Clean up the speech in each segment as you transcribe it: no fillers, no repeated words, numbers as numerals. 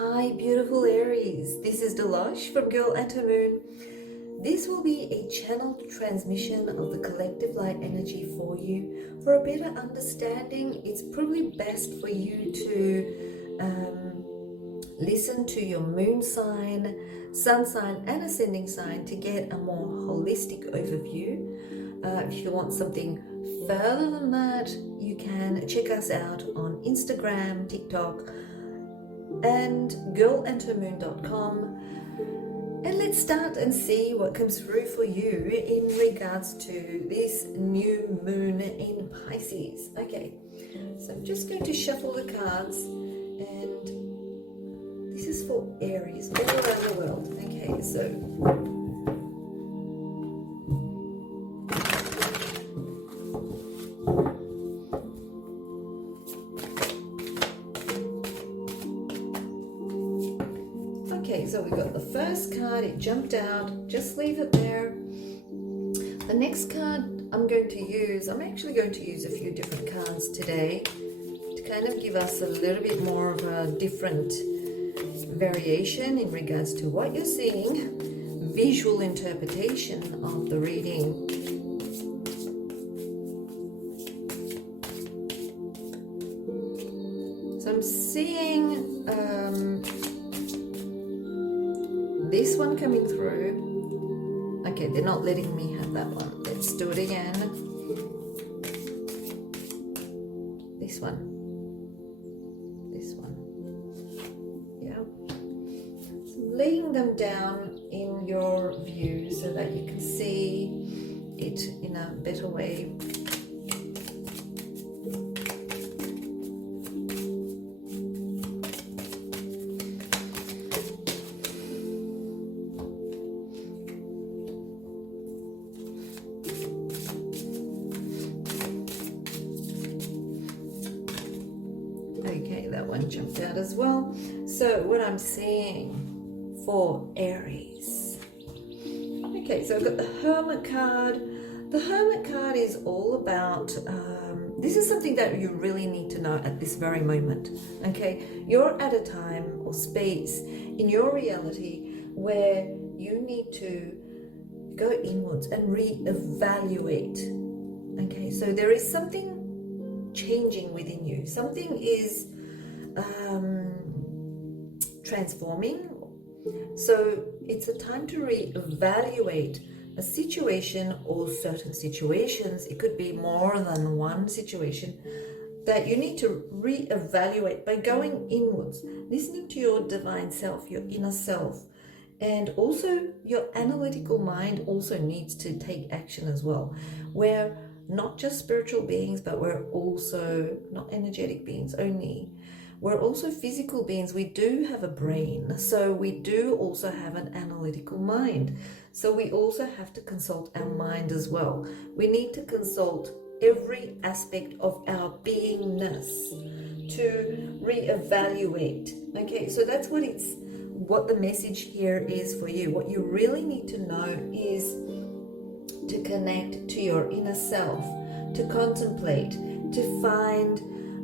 Hi, beautiful Aries. This is Dilosh from Girl and Her Moon. This will be a channeled transmission of the collective light energy for you. For a better understanding, it's probably best for you to listen to your moon sign, sun sign, and ascending sign to get a more holistic overview. If you want something further than that, you can check us out on Instagram, TikTok, and girlandhermoon.com. And let's start and see what comes through for you in regards to this new moon in Pisces. Okay, so I'm just going to shuffle the cards, and this is for Aries all around the world. Okay, so so we got the first card, it jumped out, just leave it there. The next card I'm actually going to use a few different cards today to kind of give us a little bit more of a different variation in regards to what you're seeing, visual interpretation of the reading. So I'm seeing this one coming through. Okay, they're not letting me have that one. Let's do it again. This one. Yeah. So I'm laying them down in your view so that you can see it in a better way. Jumped out as well. So what I'm seeing for Aries. Okay, so I've got the Hermit card. The Hermit card is all about, this is something that you really need to know at this very moment. Okay, you're at a time or space in your reality where you need to go inwards and reevaluate. Okay, so there is something changing within you. Something is transforming. So it's a time to reevaluate a situation or certain situations. It could be more than one situation that you need to reevaluate by going inwards, listening to your divine self, your inner self. And also your analytical mind also needs to take action as well. We're not just spiritual beings, but we're also not energetic beings only. We're also physical beings. We do have a brain, so we do also have an analytical mind. So we also have to consult our mind as well. We need to consult every aspect of our beingness to reevaluate. Okay, so that's what the message here is for you. What you really need to know is to connect to your inner self, to contemplate, to find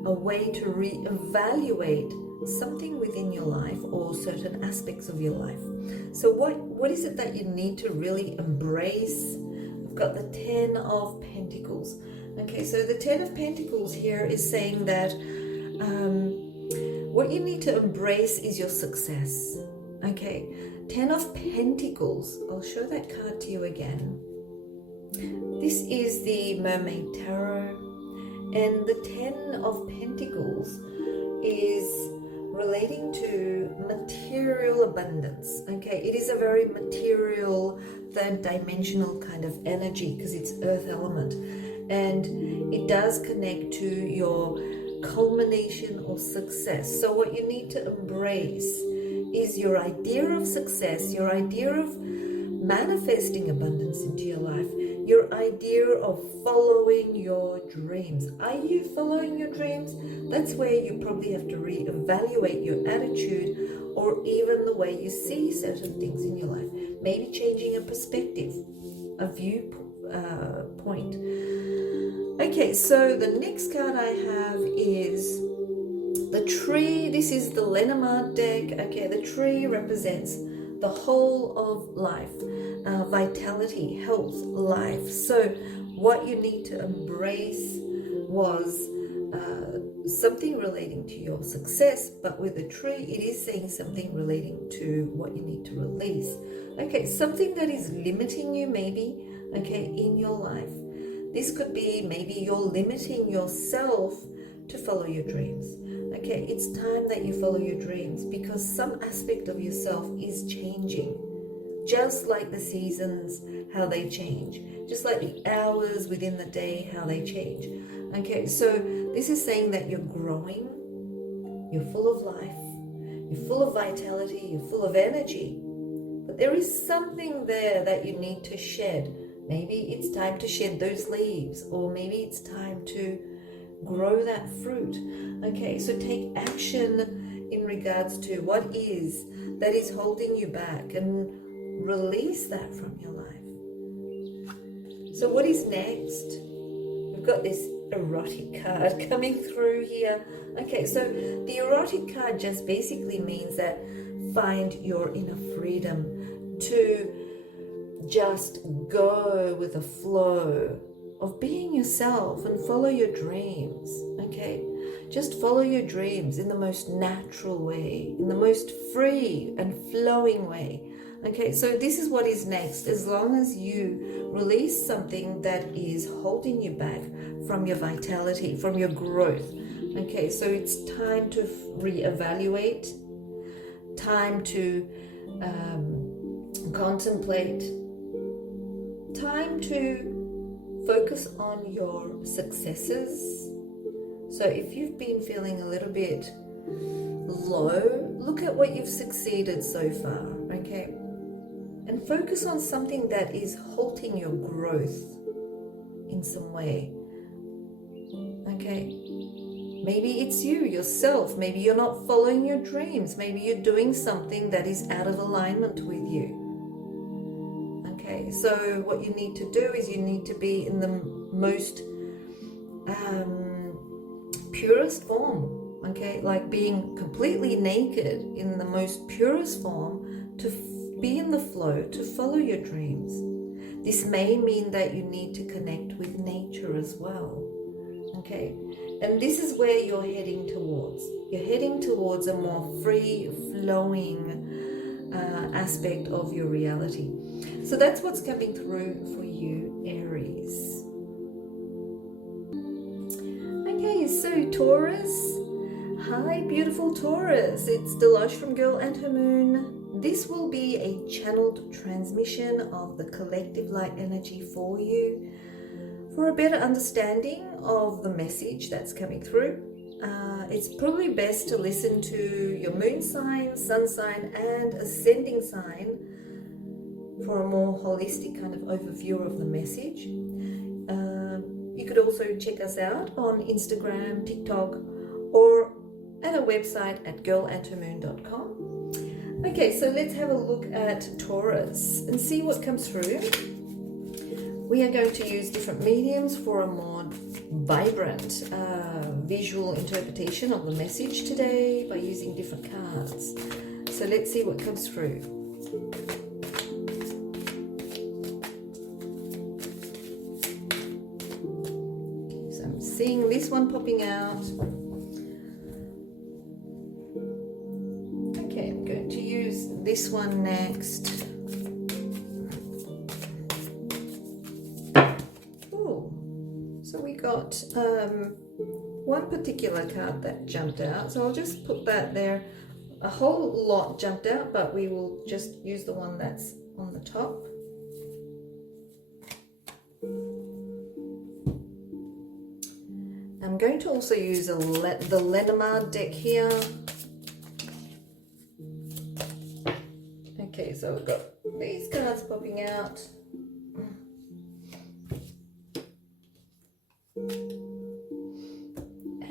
a way to reevaluate something within your life or certain aspects of your life. So what is it that you need to really embrace? I've got the 10 of Pentacles. Okay, so the 10 of Pentacles here is saying that what you need to embrace is your success. Okay, 10 of Pentacles. I'll show that card to you again. This is the Mermaid Tarot. And the 10 of Pentacles is relating to material abundance. Okay, it is a very material, third dimensional kind of energy because it's earth element. And it does connect to your culmination or success. So what you need to embrace is your idea of success, your idea of manifesting abundance into your life, your idea of following your dreams. Are you following your dreams? That's where you probably have to reevaluate your attitude or even the way you see certain things in your life. Maybe changing a perspective, a viewpoint. Okay, so the next card I have is The tree, this is the Lenormand deck. Okay, the tree represents the whole of life, vitality, health, life. So what you need to embrace was something relating to your success, but with the tree, it is saying something relating to what you need to release. Okay, something that is limiting you maybe, okay, in your life. This could be maybe you're limiting yourself to follow your dreams. Okay, it's time that you follow your dreams because some aspect of yourself is changing. Just like the seasons, how they change. Just like the hours within the day, how they change. Okay, so this is saying that you're growing, you're full of life, you're full of vitality, you're full of energy. But there is something there that you need to shed. Maybe it's time to shed those leaves, or maybe it's time to grow that fruit. Okay, so take action in regards to what is that is holding you back and release that from your life. So what is next? We've got this erotic card coming through here. Okay, so the erotic card just basically means that find your inner freedom to just go with the flow of being yourself and follow your dreams. Okay, just follow your dreams in the most natural way, in the most free and flowing way. Okay, so this is what is next. As long as you release something that is holding you back from your vitality, from your growth. Okay, so it's time to reevaluate, time to contemplate, time to focus on your successes. So if you've been feeling a little bit low, look at what you've succeeded so far, okay? And focus on something that is halting your growth in some way, okay? Maybe it's you, yourself. Maybe you're not following your dreams. Maybe you're doing something that is out of alignment with you. Okay, so what you need to do is you need to be in the most purest form, okay? Like being completely naked in the most purest form to be in the flow, to follow your dreams. This may mean that you need to connect with nature as well, okay? And this is where you're heading towards. You're heading towards a more free-flowing aspect of your reality. So that's what's coming through for you, Aries. Okay, so Taurus. Hi, beautiful Taurus. It's Dilosh from Girl and Her Moon. This will be a channeled transmission of the collective light energy for you for a better understanding of the message that's coming through. It's probably best to listen to your moon sign, sun sign, and ascending sign for a more holistic kind of overview of the message. You could also check us out on Instagram, TikTok, or at our website at girlandhermoon.com. Okay, so let's have a look at Taurus and see what comes through. We are going to use different mediums for a more vibrant visual interpretation of the message today by using different cards. So let's see what comes through. Okay, so I'm seeing this one popping out. Okay, I'm going to use this one next. So we got one particular card that jumped out, so I'll just put that there. A whole lot jumped out, but we will just use the one that's on the top. I'm going to also use the Lenormand deck here. Okay, so we've got these cards popping out.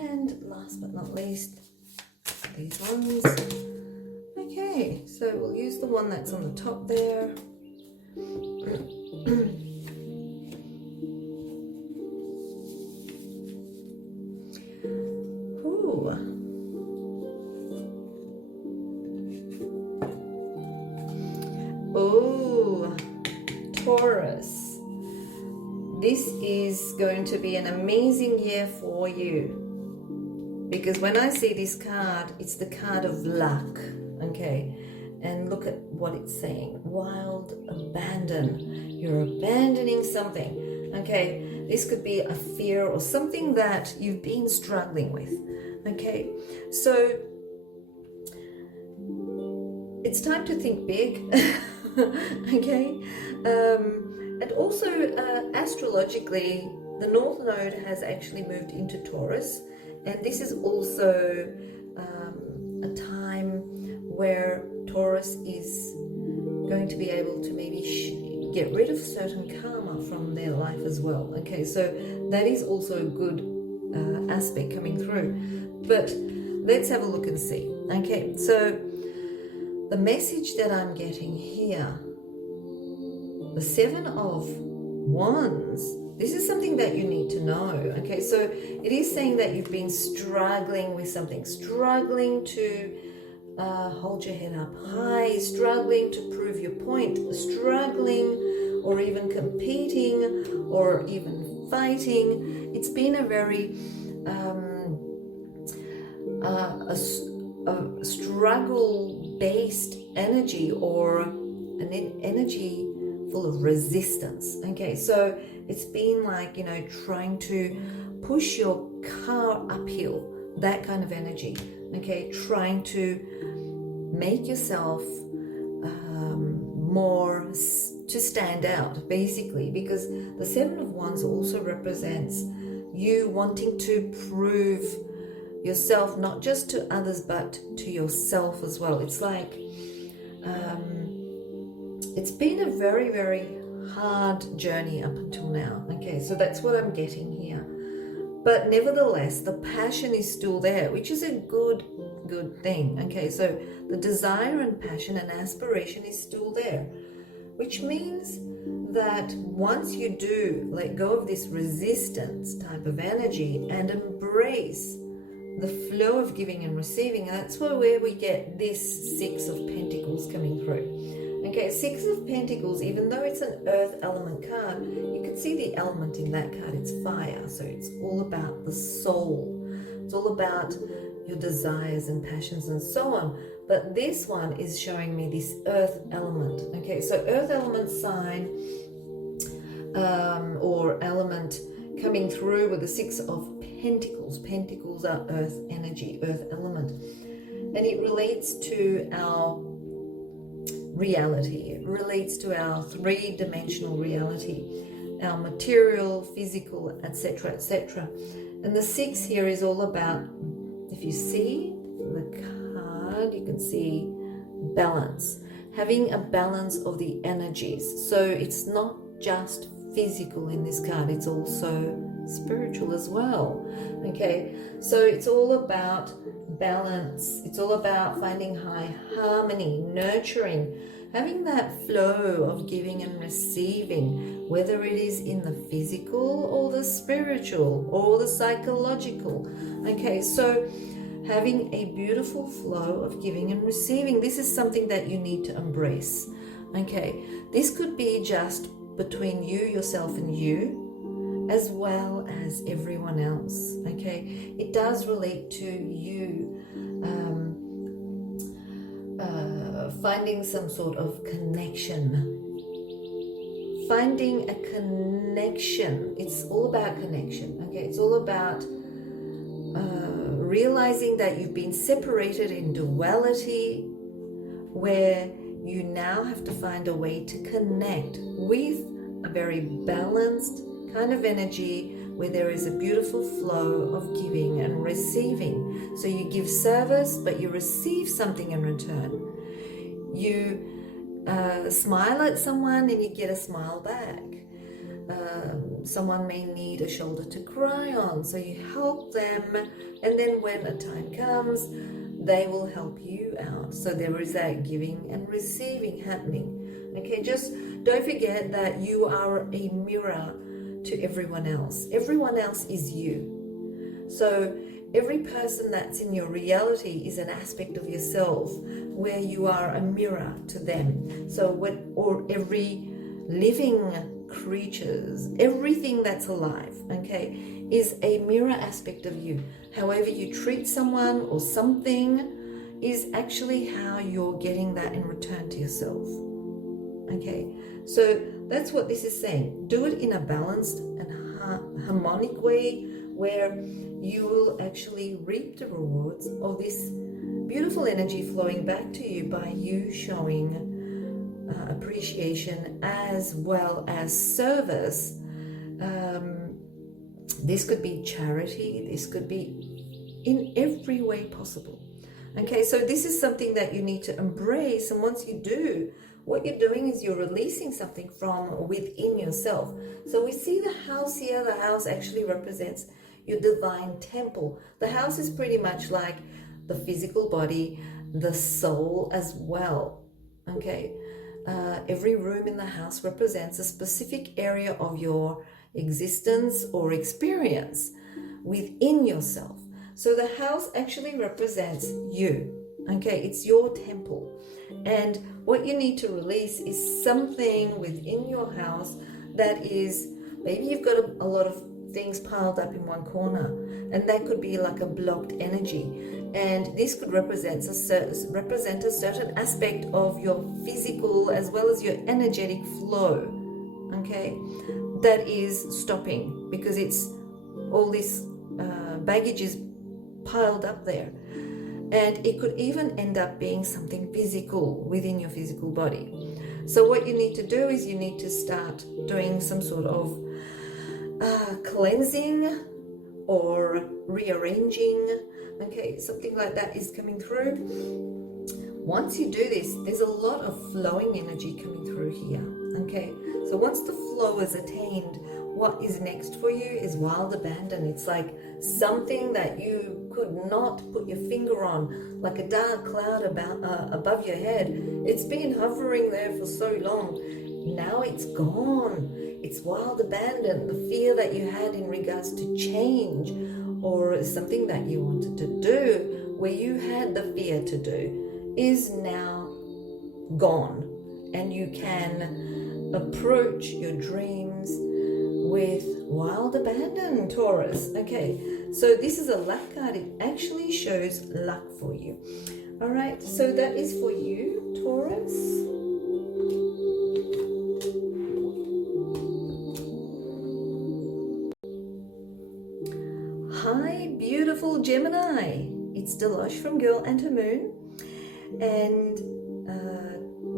And last but not least, these ones. Okay, so we'll use the one that's on the top there. Ooh. Oh, Taurus. This is going to be an amazing year for you. Because when I see this card, it's the card of luck, okay? And look at what it's saying. Wild abandon. You're abandoning something, okay? This could be a fear or something that you've been struggling with, okay? So it's time to think big, okay? And also, astrologically, the North Node has actually moved into Taurus. And this is also a time where Taurus is going to be able to maybe get rid of certain karma from their life as well. Okay, so that is also a good aspect coming through. But let's have a look and see. Okay, so the message that I'm getting here, the Seven of Wands, this is something that you need to know, okay? So it is saying that you've been struggling with something, struggling to hold your head up high, struggling to prove your point, struggling or even competing or even fighting. It's been a very a struggle-based energy, or an energy full of resistance. Okay, so it's been like, you know, trying to push your car uphill, that kind of energy. Okay, trying to make yourself more to stand out, basically, because the Seven of Wands also represents you wanting to prove yourself, not just to others, but to yourself as well. It's like it's been a very, very hard journey up until now. Okay, so that's what I'm getting here. But nevertheless, the passion is still there, which is a good thing. Okay, so the desire and passion and aspiration is still there, which means that once you do let go of this resistance type of energy and embrace the flow of giving and receiving, and that's where we get this Six of Pentacles coming through. Okay, Six of Pentacles, even though it's an earth element card, you can see the element in that card, it's fire. So it's all about the soul. It's all about your desires and passions and so on. But this one is showing me this earth element. Okay, so earth element sign or element coming through with the Six of Pentacles. Pentacles are earth energy, earth element. And it relates to our reality. It relates to our three-dimensional reality, our material, physical, etc., etc. And the six here is all about, if you see the card, you can see balance, having a balance of the energies. So it's not just physical in this card, it's also spiritual as well. Okay, so it's all about balance. It's all about finding high harmony, nurturing, having that flow of giving and receiving, whether it is in the physical or the spiritual or the psychological. Okay, so having a beautiful flow of giving and receiving, this is something that you need to embrace. Okay, this could be just between you, yourself, and you, as well as everyone else. Okay, it does relate to you finding some sort of connection, finding a connection. It's all about connection. Okay, it's all about realizing that you've been separated in duality, where you now have to find a way to connect with a very balanced kind of energy, where there is a beautiful flow of giving and receiving. So you give service, but you receive something in return. You smile at someone and you get a smile back. Someone may need a shoulder to cry on, so you help them, and then when a time comes, they will help you out. So there is that giving and receiving happening. Okay, just don't forget that you are a mirror to everyone else. Everyone else is you. So every person that's in your reality is an aspect of yourself where you are a mirror to them. So or every living creatures, everything that's alive, okay, is a mirror aspect of you. However you treat someone or something is actually how you're getting that in return to yourself. Okay, so that's what this is saying. Do it in a balanced and harmonic way where you will actually reap the rewards of this beautiful energy flowing back to you by you showing appreciation as well as service. This could be charity, this could be in every way possible. Okay, so this is something that you need to embrace, and once you do, what you're doing is you're releasing something from within yourself. So we see the house here. The house actually represents your divine temple. The house is pretty much like the physical body, the soul as well. Okay, every room in the house represents a specific area of your existence or experience within yourself. So the house actually represents you. Okay, it's your temple. And what you need to release is something within your house that is, maybe you've got a lot of things piled up in one corner, and that could be like a blocked energy. And this could represent a certain aspect of your physical as well as your energetic flow, okay, that is stopping because it's all this baggage is piled up there. And it could even end up being something physical within your physical body. So what you need to do is you need to start doing some sort of cleansing or rearranging. Okay, something like that is coming through. Once you do this, there's a lot of flowing energy coming through here. Okay, so once the flow is attained, what is next for you is wild abandon. It's like something that you could not put your finger on, like a dark cloud above your head. It's been hovering there for so long. Now it's gone. It's wild abandon. The fear that you had in regards to change or something that you wanted to do, where you had the fear to do, is now gone. And you can approach your dreams with wild abandon, Taurus. Okay, so this is a luck card. It actually shows luck for you. All right, so that is for you, Taurus. Hi, beautiful Gemini. It's Dilosh from Girl and Her Moon. And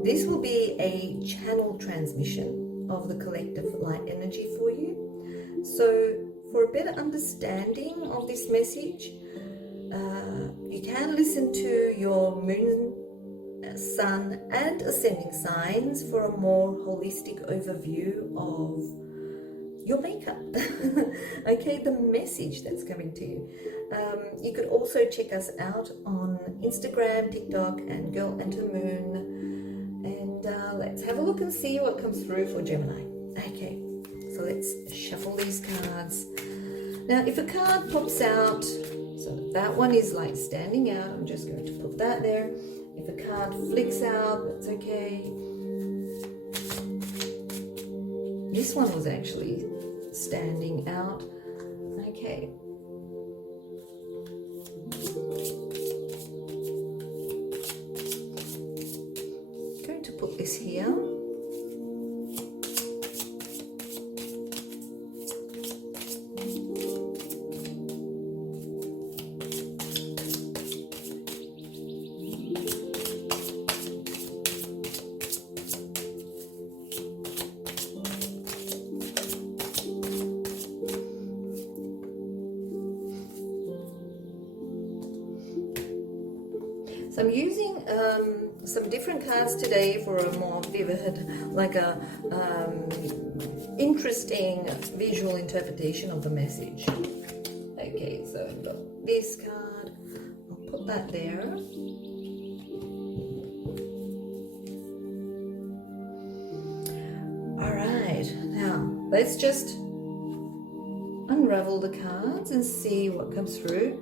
this will be a channel transmission of the collective light energy for you. So for a better understanding of this message, you can listen to your moon, sun and ascending signs for a more holistic overview of your makeup. Okay, the message that's coming to you. You could also check us out on Instagram, TikTok and Girl and Her Moon. And let's have a look and see what comes through for Gemini. Okay, so let's shuffle these cards. Now, if a card pops out, so that one is like standing out, I'm just going to put that there. If a card flicks out, that's okay. This one was actually standing out. Okay. Going to put this here. So I'm using some different cards today for a more vivid, like a interesting visual interpretation of the message. Okay, so I've got this card. I'll put that there. All right, now let's just unravel the cards and see what comes through.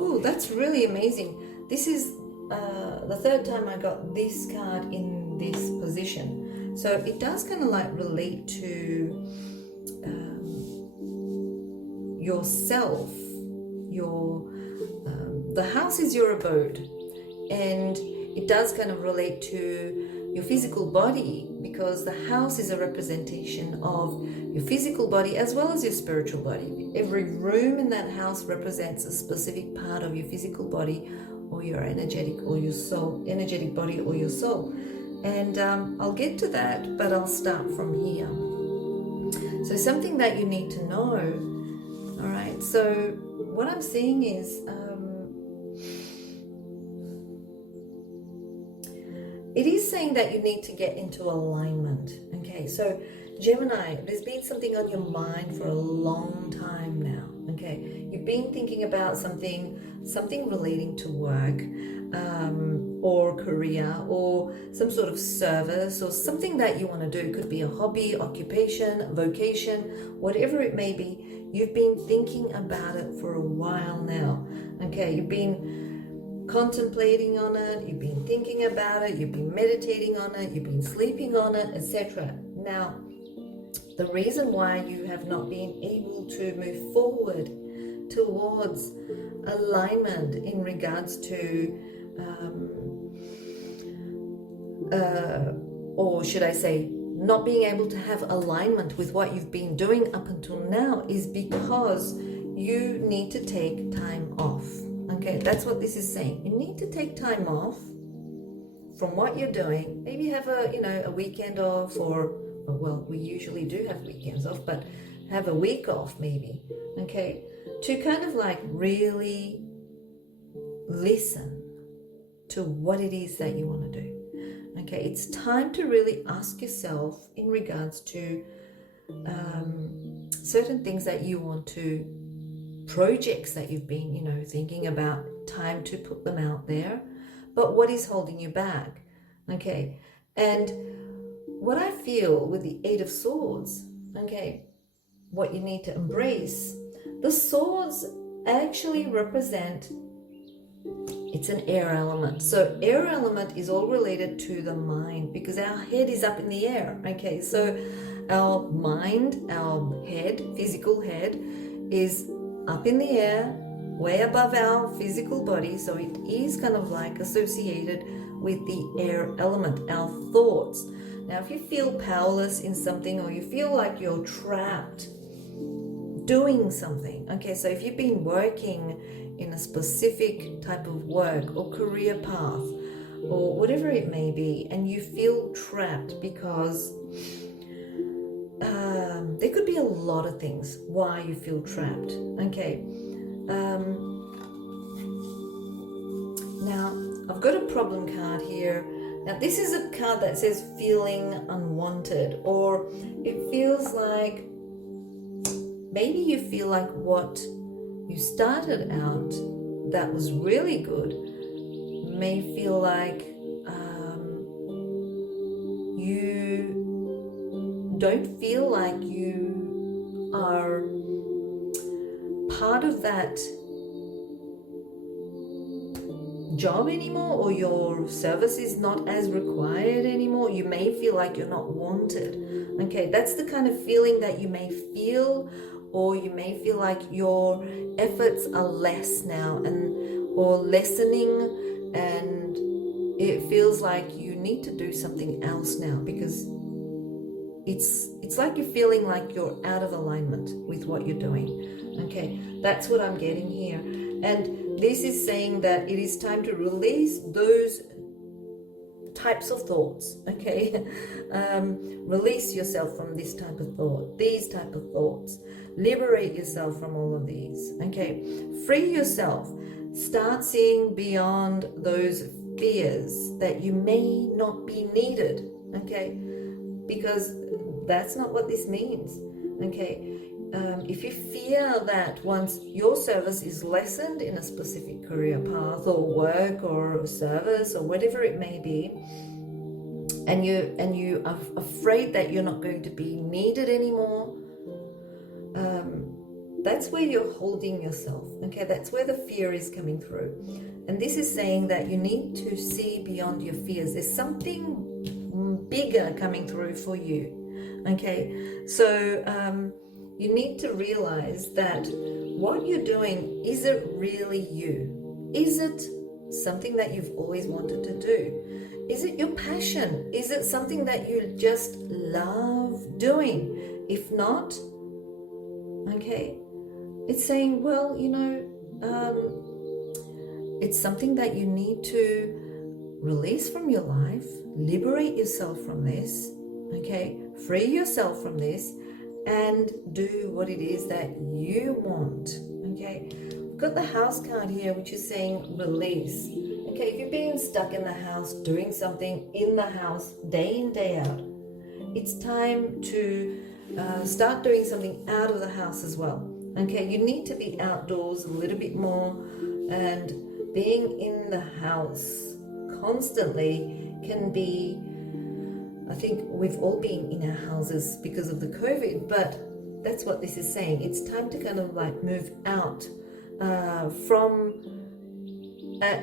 Ooh, that's really amazing. This is the third time I got this card in this position. So it does kind of like relate to yourself. The house is your abode, and it does kind of relate to your physical body, because the house is a representation of your physical body as well as your spiritual body. Every room in that house represents a specific part of your physical body, or your energetic body, or your soul. And I'll get to that, but I'll start from here. So something that you need to know. All right, so what I'm seeing is it is saying that you need to get into alignment. Okay, so Gemini, there's been something on your mind for a long time now. Okay, you've been thinking about something relating to work, or career, or some sort of service, or something that you want to do. It could be a hobby, occupation, vocation, whatever it may be. You've been thinking about it for a while now. Okay, you've been contemplating on it, you've been thinking about it, you've been meditating on it, you've been sleeping on it, etc. Now, the reason why you have not been able to move forward towards alignment in regards to or should I say not being able to have alignment with what you've been doing up until now, is because you need to take time off. Okay, that's what this is saying. You need to take time off from what you're doing. Maybe have a weekend off, or well, we usually do have weekends off, but have a week off maybe. Okay, to kind of like really listen to what it is that you want to do. Okay, it's time to really ask yourself in regards to certain things that you want to, projects that you've been, thinking about, time to put them out there. But what is holding you back? Okay, and what I feel with the Eight of Swords, okay, what you need to embrace, the swords actually represent, it's an air element. So air element is all related to the mind, because our head is up in the air. Okay, so our mind, our head, physical head, is up in the air, way above our physical body. So it is kind of like associated with the air element, our thoughts. Now, if you feel powerless in something, or you feel like you're trapped doing something, okay, so if you've been working in a specific type of work or career path, or whatever it may be, and you feel trapped because there could be a lot of things why you feel trapped. Okay, now I've got a problem card here. Now this is a card that says feeling unwanted, or it feels like maybe you feel like what you started out that was really good may feel like you don't feel like you are part of that job anymore, or your service is not as required anymore. You may feel like you're not wanted. Okay, that's the kind of feeling that you may feel, or you may feel like your efforts are less now, or lessening, and it feels like you need to do something else now, because it's like you're feeling like you're out of alignment with what you're doing. Okay, that's what I'm getting here. And this is saying that it is time to release those types of thoughts. Okay, release yourself from this type of thought, these type of thoughts. Liberate yourself from all of these. Okay, free yourself. Start seeing beyond those fears that you may not be needed. Okay, because that's not what this means. Okay, if you fear that once your service is lessened in a specific career path, or work, or service, or whatever it may be, and you are afraid that you're not going to be needed anymore, that's where you're holding yourself. Okay, that's where the fear is coming through. And this is saying that you need to see beyond your fears. There's something bigger coming through for you. Okay, so you need to realize that what you're doing, is it really you? Is it something that you've always wanted to do? Is it your passion? Is it something that you just love doing? If not, okay, it's saying, well, you know, it's something that you need to release from your life, liberate yourself from this, okay, free yourself from this, and do what it is that you want. Okay, we've got the House card here, which is saying release. Okay, if you've been stuck in the house doing something in the house day in, day out, it's time to start doing something out of the house as well. Okay, you need to be outdoors a little bit more, and being in the house constantly can be, I think we've all been in our houses because of the COVID, but that's what this is saying. It's time to kind of like move out from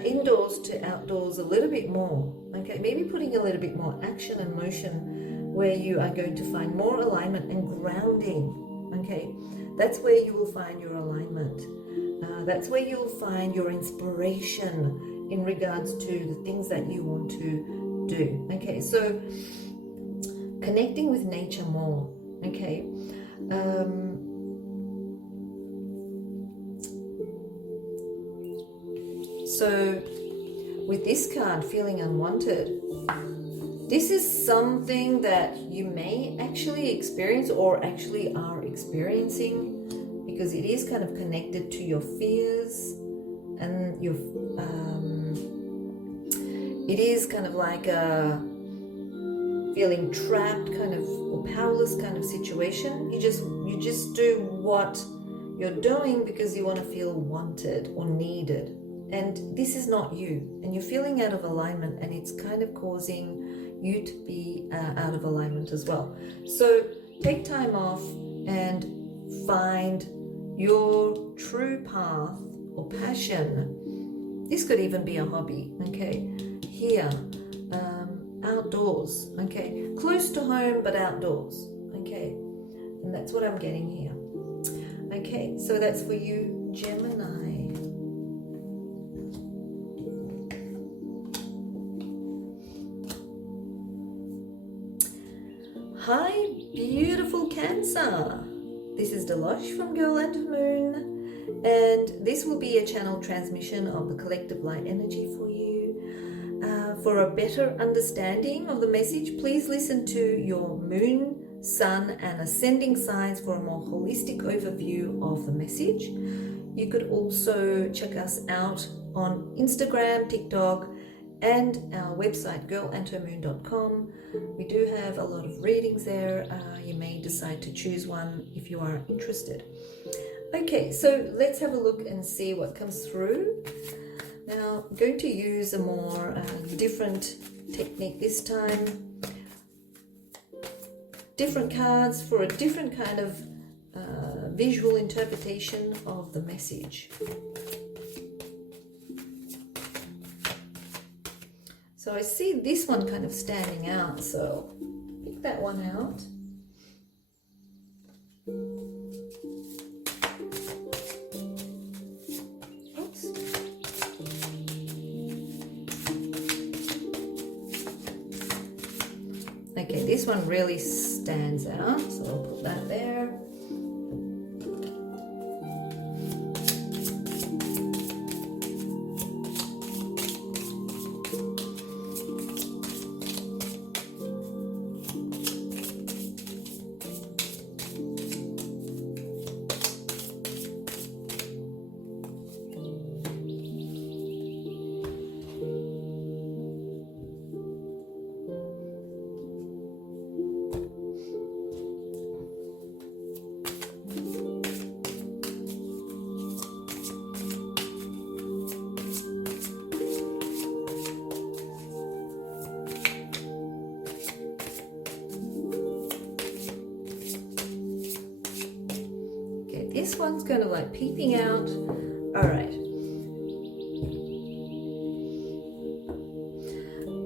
indoors to outdoors a little bit more. Okay, maybe putting a little bit more action and motion where you are going to find more alignment and grounding. Okay, that's where you will find your alignment. That's where you'll find your inspiration in regards to the things that you want to do. Okay, so connecting with nature more. Okay, so with this card, feeling unwanted, this is something that you may actually experience or actually are experiencing, because it is kind of connected to your fears and your it is kind of like a feeling trapped kind of or powerless kind of situation. You just do what you're doing because you want to feel wanted or needed, and this is not you, and you're feeling out of alignment, and it's kind of causing you to be out of alignment as well. So take time off and find your true path or passion. This could even be a hobby. Okay, here, outdoors. Okay, close to home but outdoors. Okay, and that's what I'm getting here. Okay, so that's for you, Gemini. Hi, beautiful Cancer. This is Dilosh from Girl and Moon, and this will be a channel transmission of the collective light energy for you. For a better understanding of the message, please listen to your moon, sun, and ascending signs for a more holistic overview of the message. You could also check us out on Instagram, TikTok, and our website girlandhermoon.com. We do have a lot of readings there. You may decide to choose one if you are interested. Okay, so let's have a look and see what comes through. Now I'm going to use a more different technique this time. Different cards for a different kind of visual interpretation of the message. So I see this one kind of standing out, so pick that one out. Oops. Okay, this one really stands out, so I'll put that there. this one's kind of like peeping out. All right.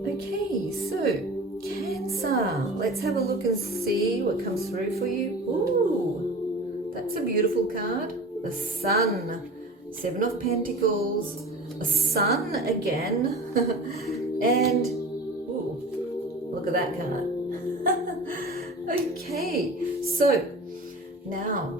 Okay, so Cancer. Let's have a look and see what comes through for you. Ooh, that's a beautiful card. The Sun. 7 of Pentacles. A Sun again. And, ooh, look at that card. Okay, so now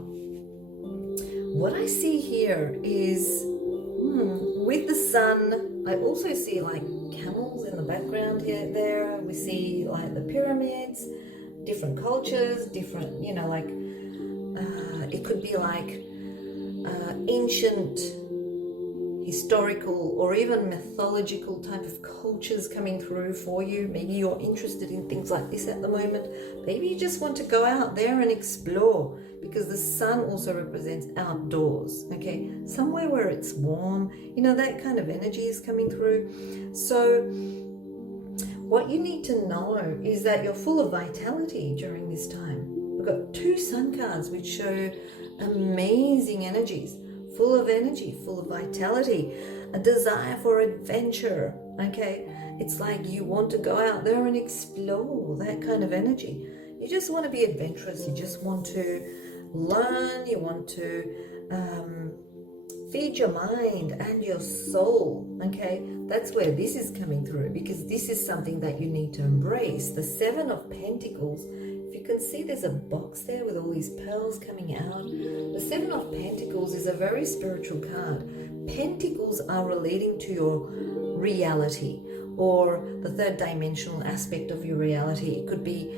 what I see here is with the Sun, I also see like camels in the background here, there. We see like the pyramids, different cultures, different, you know, like it could be like ancient, historical, or even mythological type of cultures coming through for you. Maybe you're interested in things like this at the moment. Maybe you just want to go out there and explore, because the Sun also represents outdoors, okay? Somewhere where it's warm, you know, that kind of energy is coming through. So what you need to know is that you're full of vitality during this time. We've got 2 Sun cards which show amazing energies, full of energy, full of vitality, a desire for adventure, okay? It's like you want to go out there and explore, that kind of energy. You just want to be adventurous. You just want to learn. You want to feed your mind and your soul, okay? That's where this is coming through, because this is something that you need to embrace. The 7 of Pentacles, if you can see, there's a box there with all these pearls coming out. The 7 of Pentacles is a very spiritual card. Pentacles are relating to your reality, or the 3rd dimensional aspect of your reality. It could be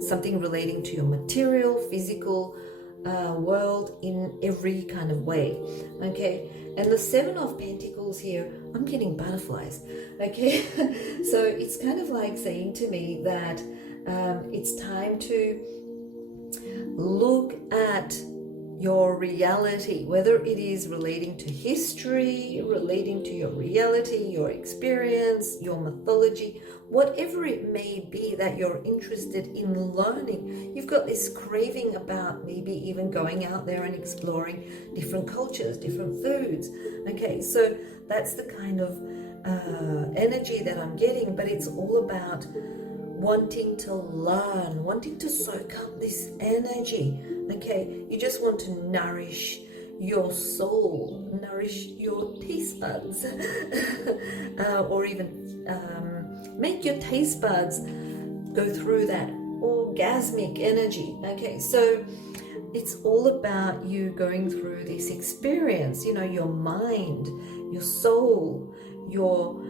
something relating to your material, physical world in every kind of way, okay? And the 7 of Pentacles here, I'm getting butterflies, okay? So it's kind of like saying to me that it's time to look at your reality, whether it is relating to history, relating to your reality, your experience, your mythology, whatever it may be that you're interested in learning. You've got this craving about maybe even going out there and exploring different cultures, different foods. Okay, so that's the kind of energy that I'm getting, but it's all about wanting to learn, wanting to soak up this energy. Okay, you just want to nourish your soul, nourish your taste buds, or even make your taste buds go through that orgasmic energy. Okay, so it's all about you going through this experience, you know, your mind, your soul, your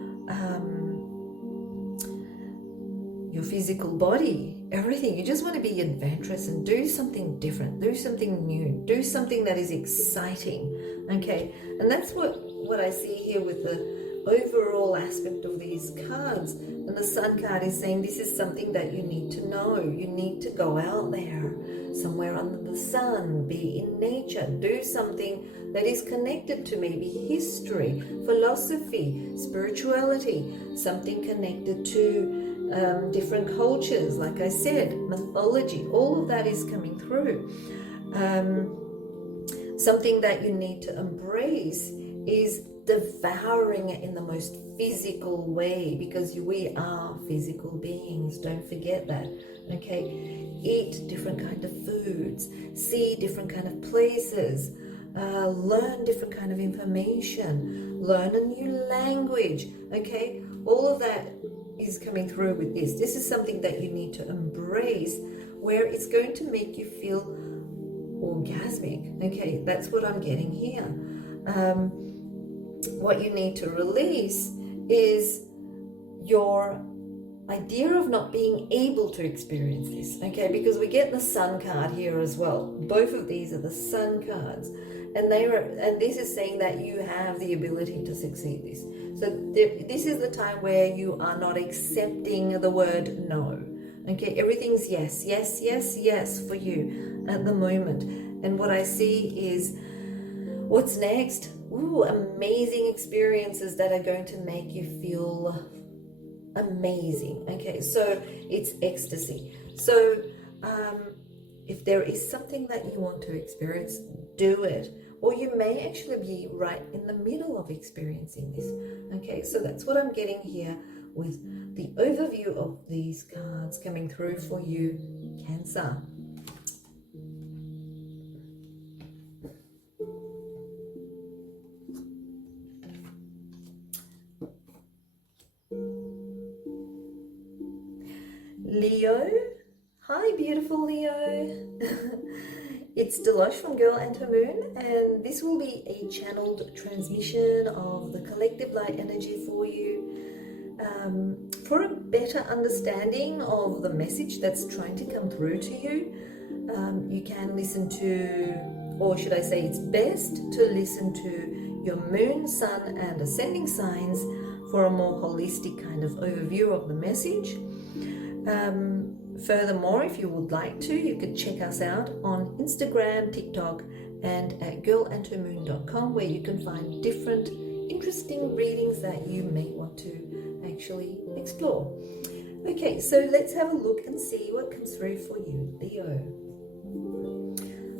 physical body, everything. You just want to be adventurous and do something different, do something new, do something that is exciting, okay? And that's what I see here with the overall aspect of these cards. And the Sun card is saying this is something that you need to know. You need to go out there, somewhere under the sun, be in nature, do something that is connected to maybe history, philosophy, spirituality, something connected to different cultures, like I said, mythology. All of that is coming through. Something that you need to embrace is devouring it in the most physical way, because we are physical beings. Don't forget that. Okay, eat different kind of foods, see different kind of places, learn different kind of information, learn a new language. Okay, all of that is coming through with this. This is something that you need to embrace, where it's going to make you feel orgasmic. Okay, that's what I'm getting here. What you need to release is your idea of not being able to experience this, okay? Because we get the Sun card here as well. Both of these are the Sun cards, and this is saying that you have the ability to succeed this. So this is the time where you are not accepting the word no. Okay, everything's yes, yes, yes, yes for you at the moment. And what I see is, what's next? Ooh, amazing experiences that are going to make you feel amazing. Okay, so it's ecstasy. So if there is something that you want to experience, do it, or you may actually be right in the middle of experiencing this. Okay, so that's what I'm getting here with the overview of these cards coming through for you, Cancer. Leo. Hi, beautiful Leo. It's Dilosh from Girl and Her Moon, and this will be a channeled transmission of the collective light energy for you. For a better understanding of the message that's trying to come through to you, you can listen to, or should I say it's best to listen to your moon, sun and ascending signs for a more holistic kind of overview of the message. Furthermore, if you would like to, you could check us out on Instagram, TikTok and at girlandhermoon.com, where you can find different interesting readings that you may want to actually explore. Okay, so let's have a look and see what comes through for you, Leo.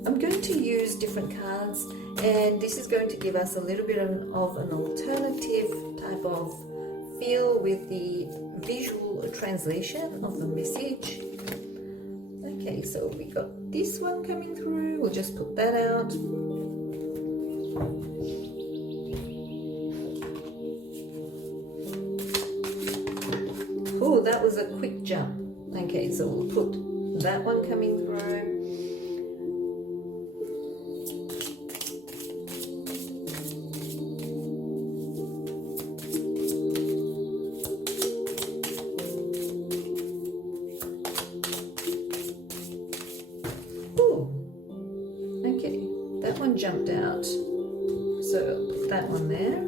I'm going to use different cards, and this is going to give us a little bit of an alternative type of feel with the visual translation of the message. Okay, so we got this one coming through. We'll just put that out. Oh, that was a quick jump. Okay, so we'll put that one coming through. Jumped out, so I'll put that one there.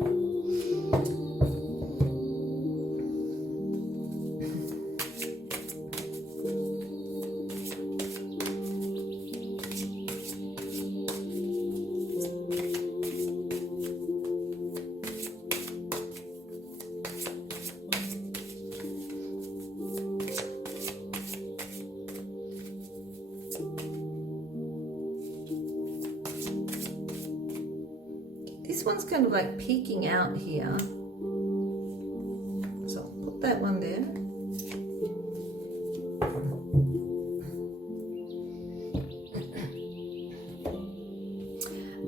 This one's kind of like peeking out here, so I'll put that one there.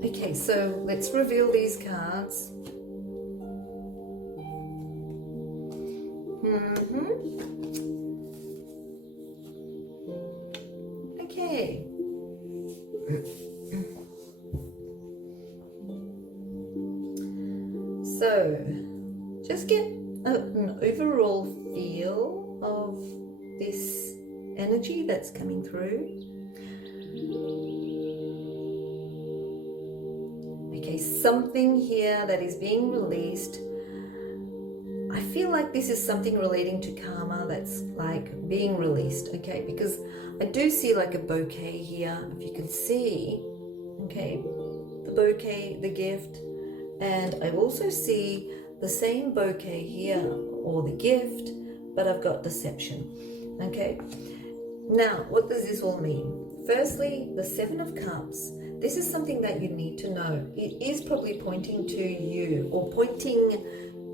Okay, so let's reveal these cards. Okay. So, just get an overall feel of this energy that's coming through. Okay, something here that is being released. I feel like this is something relating to karma that's like being released, okay? Because I do see like a bouquet here, if you can see, okay? The bouquet, the gift. And I also see the same bouquet here, or the gift, but I've got deception, okay? Now, what does this all mean? Firstly, the Seven of Cups. This is something that you need to know. It is probably pointing to you, or pointing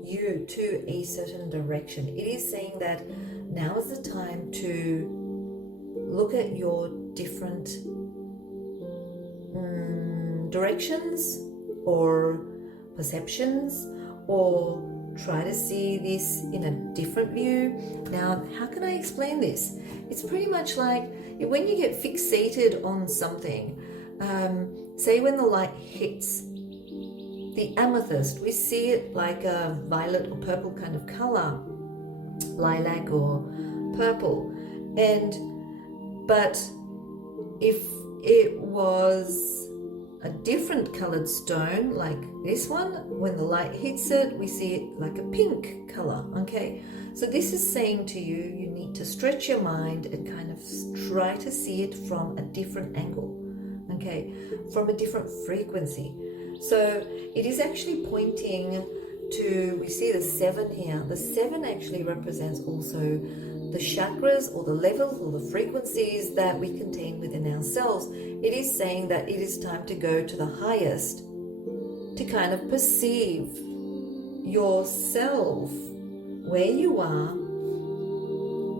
you to a certain direction. It is saying that now is the time to look at your different directions or perceptions, or try to see this in a different view. Now, how can I explain this? It's pretty much like when you get fixated on something, say when the light hits the amethyst, we see it like a violet or purple kind of color, lilac or purple. But if it was a different colored stone like this one, when the light hits it, we see it like a pink color, okay? So this is saying to you, you need to stretch your mind and kind of try to see it from a different angle, okay? From a different frequency. So it is actually pointing to, we see the 7 here. The 7 actually represents also the chakras or the levels or the frequencies that we contain within ourselves. It is saying that it is time to go to the highest, to kind of perceive yourself, where you are,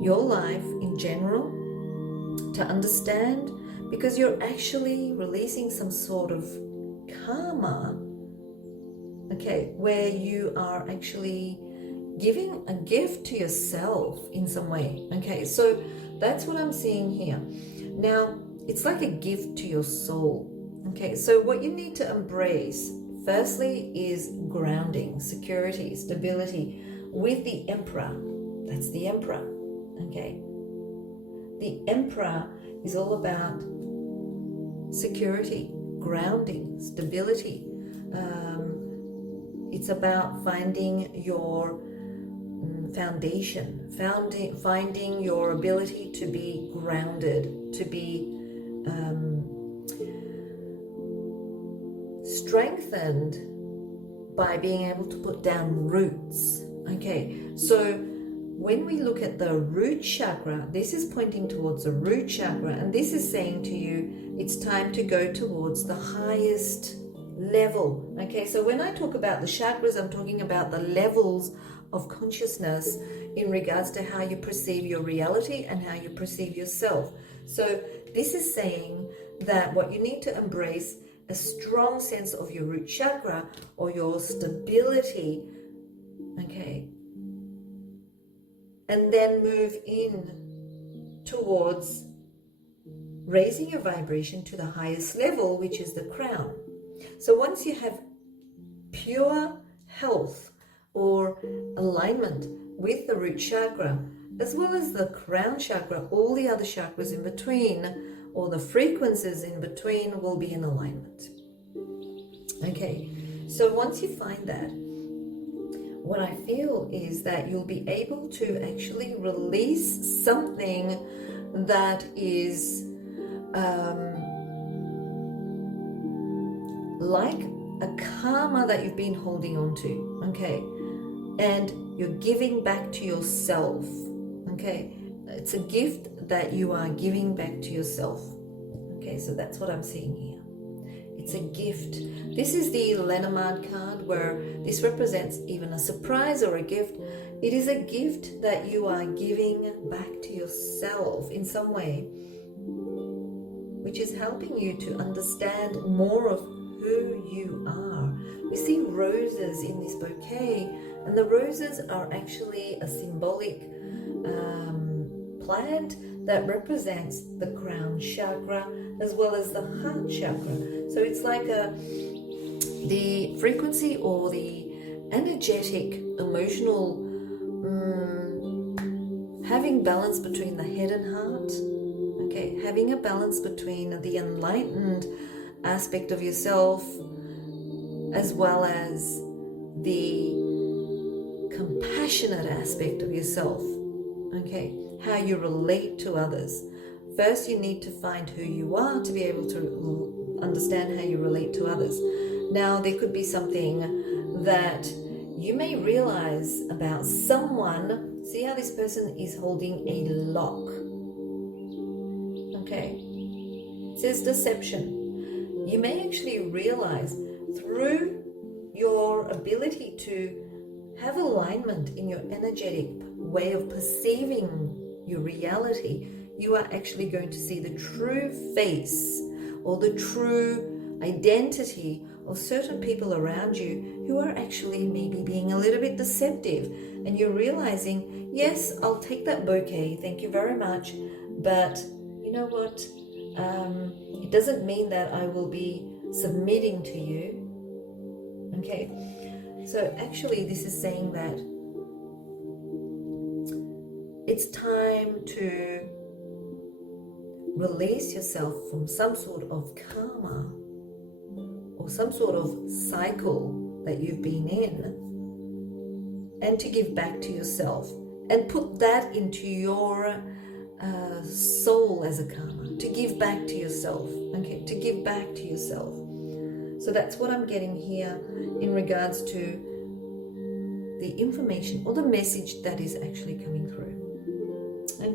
your life in general, to understand, because you're actually releasing some sort of karma, okay, where you are actually giving a gift to yourself in some way. Okay, so that's what I'm seeing here. Now, it's like a gift to your soul. Okay, so what you need to embrace, firstly, is grounding, security, stability with the Emperor. That's the Emperor. Okay, the Emperor is all about security, grounding, stability. It's about finding your foundation, finding your ability to be grounded, to be strengthened by being able to put down roots. Okay, so when we look at the root chakra, this is pointing towards the root chakra, and this is saying to you, it's time to go towards the highest level. Okay, so when I talk about the chakras, I'm talking about the levels of consciousness in regards to how you perceive your reality and how you perceive yourself. So this is saying that what you need to embrace a strong sense of your root chakra or your stability, okay, and then move in towards raising your vibration to the highest level, which is the crown. So once you have pure health or alignment with the root chakra, as well as the crown chakra, all the other chakras in between, or the frequencies in between, will be in alignment. Okay, so once you find that, what I feel is that you'll be able to actually release something that is like a karma that you've been holding on to, okay, and you're giving back to yourself. Okay, it's a gift that you are giving back to yourself. Okay, so that's what I'm seeing here. It's a gift. This is the Lenormand card, where this represents even a surprise or a gift. It is a gift that you are giving back to yourself in some way, which is helping you to understand more of who you are. We see roses in this bouquet, and the roses are actually a symbolic plant that represents the crown chakra as well as the heart chakra. So it's like the frequency or the energetic, emotional, having balance between the head and heart. Okay, having a balance between the enlightened aspect of yourself as well as the compassionate aspect of yourself. Okay, how you relate to others. First, you need to find who you are to be able to understand how you relate to others. Now, there could be something that you may realize about someone. See how this person is holding a lock. Okay, it says deception. You may actually realize through your ability to have alignment in your energetic way of perceiving your reality, you are actually going to see the true face or the true identity of certain people around you who are actually maybe being a little bit deceptive, and you're realizing, yes, I'll take that bouquet, thank you very much, but you know what, it doesn't mean that I will be submitting to you. Okay, so actually this is saying that it's time to release yourself from some sort of karma or some sort of cycle that you've been in, and to give back to yourself and put that into your soul as a karma, to give back to yourself. Okay, to give back to yourself. So that's what I'm getting here in regards to the information or the message that is actually coming through.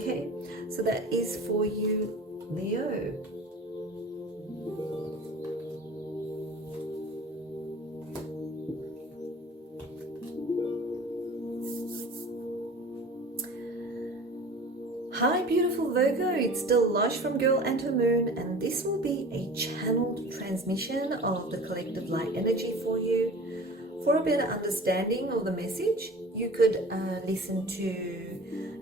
Okay, so that is for you, Leo. Hi beautiful Virgo, it's Dilosh from Girl and Her Moon, and this will be a channeled transmission of the collective light energy for you. For a better understanding of the message, you could listen to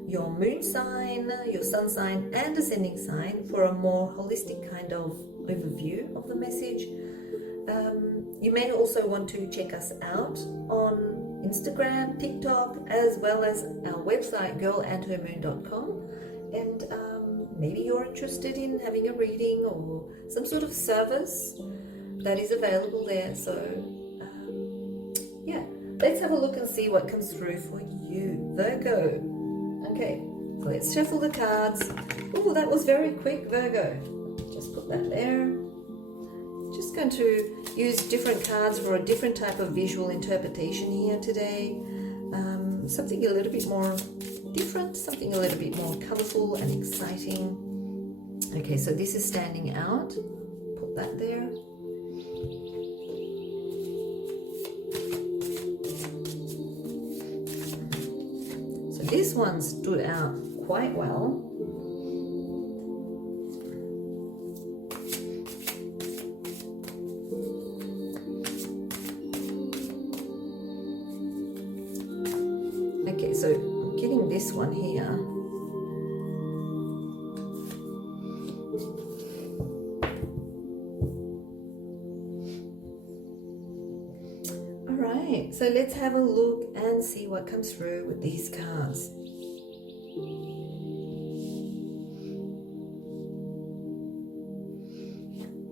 your moon sign, your sun sign and ascending sign for a more holistic kind of overview of the message. You may also want to check us out on Instagram, TikTok, as well as our website girlandhermoon.com. And maybe you're interested in having a reading or some sort of service that is available there. So yeah, let's have a look and see what comes through for you, Virgo. Okay, so let's shuffle the cards. Oh, that was very quick, Virgo. Just put that there. Just going to use different cards for a different type of visual interpretation here today. Something a little bit more different, something a little bit more colorful and exciting. Okay, so this is standing out. Put that there. So this one stood out quite well. Okay, so I'm getting this one here. All right, so let's have a look and see what comes through with these cards.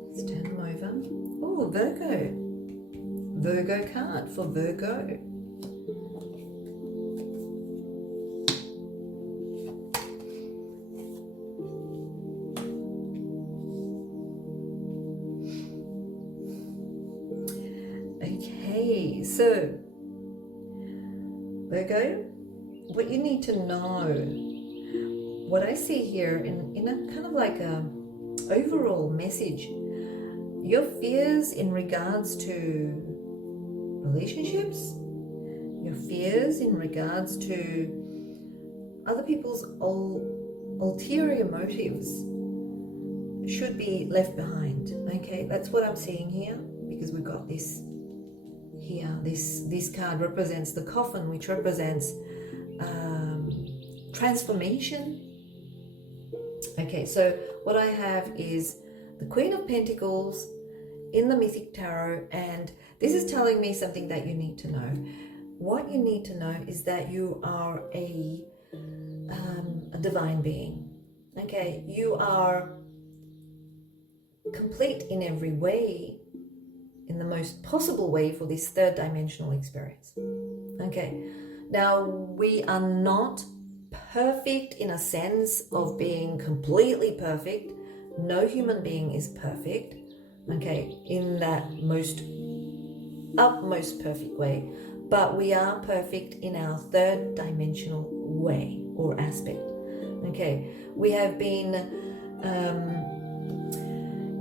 Let's turn them over. Oh, Virgo. Virgo card for Virgo. Okay, so Virgo, what you need to know, what I see here in a kind of like a overall message, your fears in regards to relationships, your fears in regards to other people's ulterior motives should be left behind. Okay, that's what I'm seeing here, because we've got this here. This card represents the coffin, which represents transformation. Okay, so what I have is the Queen of Pentacles in the Mythic Tarot, and this is telling me something that you need to know. What you need to know is that you are a divine being. Okay, you are complete in every way, in the most possible way for this third dimensional experience. Okay, now we are not perfect in a sense of being completely perfect. No human being is perfect, okay, in that utmost perfect way, but we are perfect in our third dimensional way or aspect. Okay, we have been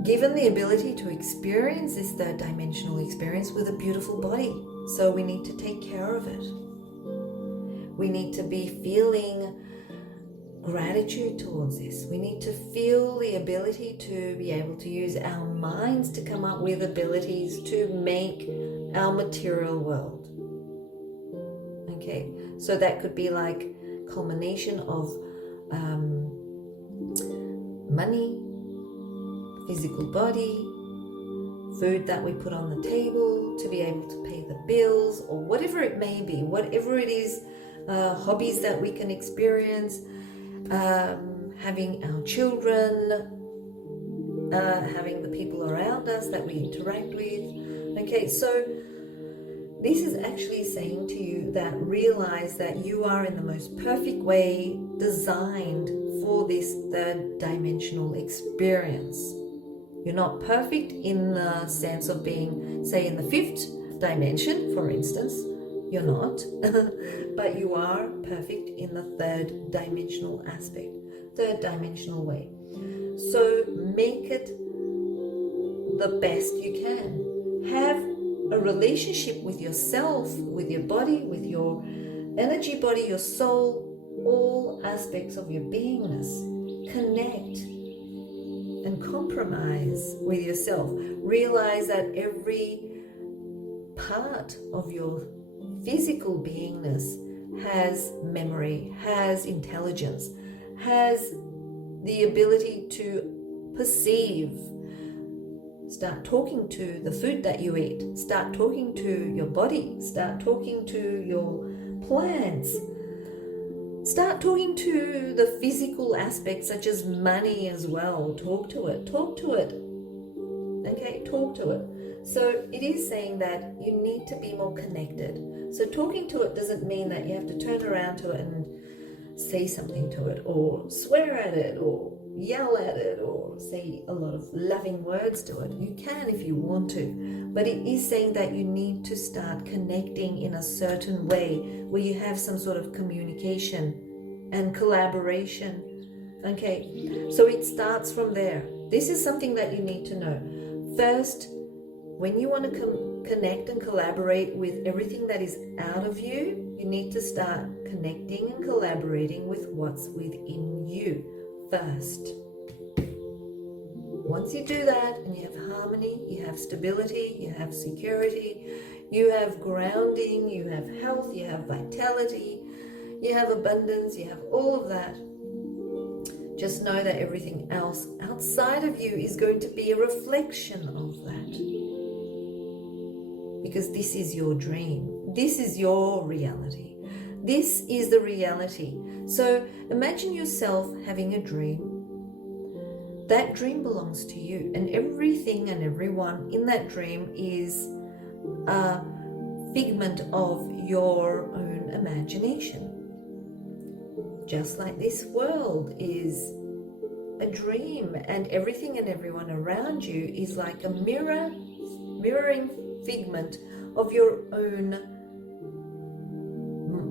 given the ability to experience this third dimensional experience with a beautiful body, so we need to take care of it. We need to be feeling gratitude towards this. We need to feel the ability to be able to use our minds to come up with abilities to make our material world. Okay, so that could be like culmination of money, physical body, food that we put on the table to be able to pay the bills, or whatever it may be, whatever it is, hobbies that we can experience, having our children, having the people around us that we interact with. Okay, so this is actually saying to you that realize that you are in the most perfect way designed for this third dimensional experience. You're not perfect in the sense of being, say, in the fifth dimension, for instance, You're not, but you are perfect in the third dimensional aspect, third dimensional way. So make it the best you can. Have a relationship with yourself, with your body, with your energy body, your soul, all aspects of your beingness. Connect and compromise with yourself. Realize that every part of your physical beingness has memory, has intelligence, has the ability to perceive. Start talking to the food that you eat. Start talking to your body. Start talking to your plants. Start talking to the physical aspects such as money as well. Talk to it. Talk to it. Okay, talk to it. So it is saying that you need to be more connected. So talking to it doesn't mean that you have to turn around to it and say something to it, or swear at it, or yell at it, or say a lot of loving words to it. You can if you want to, but it is saying that you need to start connecting in a certain way where you have some sort of communication and collaboration. Okay, so it starts from there. This is something that you need to know. First, when you want to connect and collaborate with everything that is out of you, you need to start connecting and collaborating with what's within you first. Once you do that and you have harmony, you have stability, you have security, you have grounding, you have health, you have vitality, you have abundance, you have all of that, just know that everything else outside of you is going to be a reflection of that. Because this is your dream. This is your reality. This is the reality. So imagine yourself having a dream. That dream belongs to you, and everything and everyone in that dream is a figment of your own imagination. Just like this world is a dream, and everything and everyone around you is like a mirroring figment of your own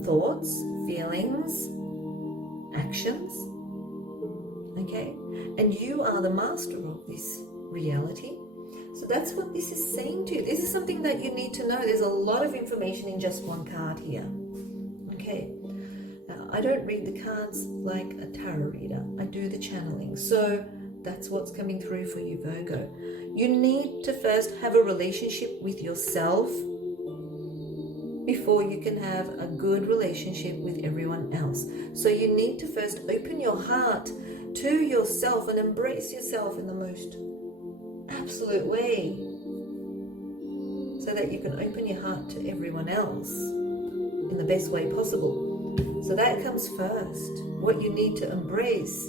thoughts, feelings, actions. Okay? And you are the master of this reality. So that's what this is saying to you. This is something that you need to know. There's a lot of information in just one card here. Okay? Now, I don't read the cards like a tarot reader. I do the channeling. So that's what's coming through for you, Virgo. You need to first have a relationship with yourself before you can have a good relationship with everyone else. So you need to first open your heart to yourself and embrace yourself in the most absolute way, so that you can open your heart to everyone else in the best way possible. So that comes first. What you need to embrace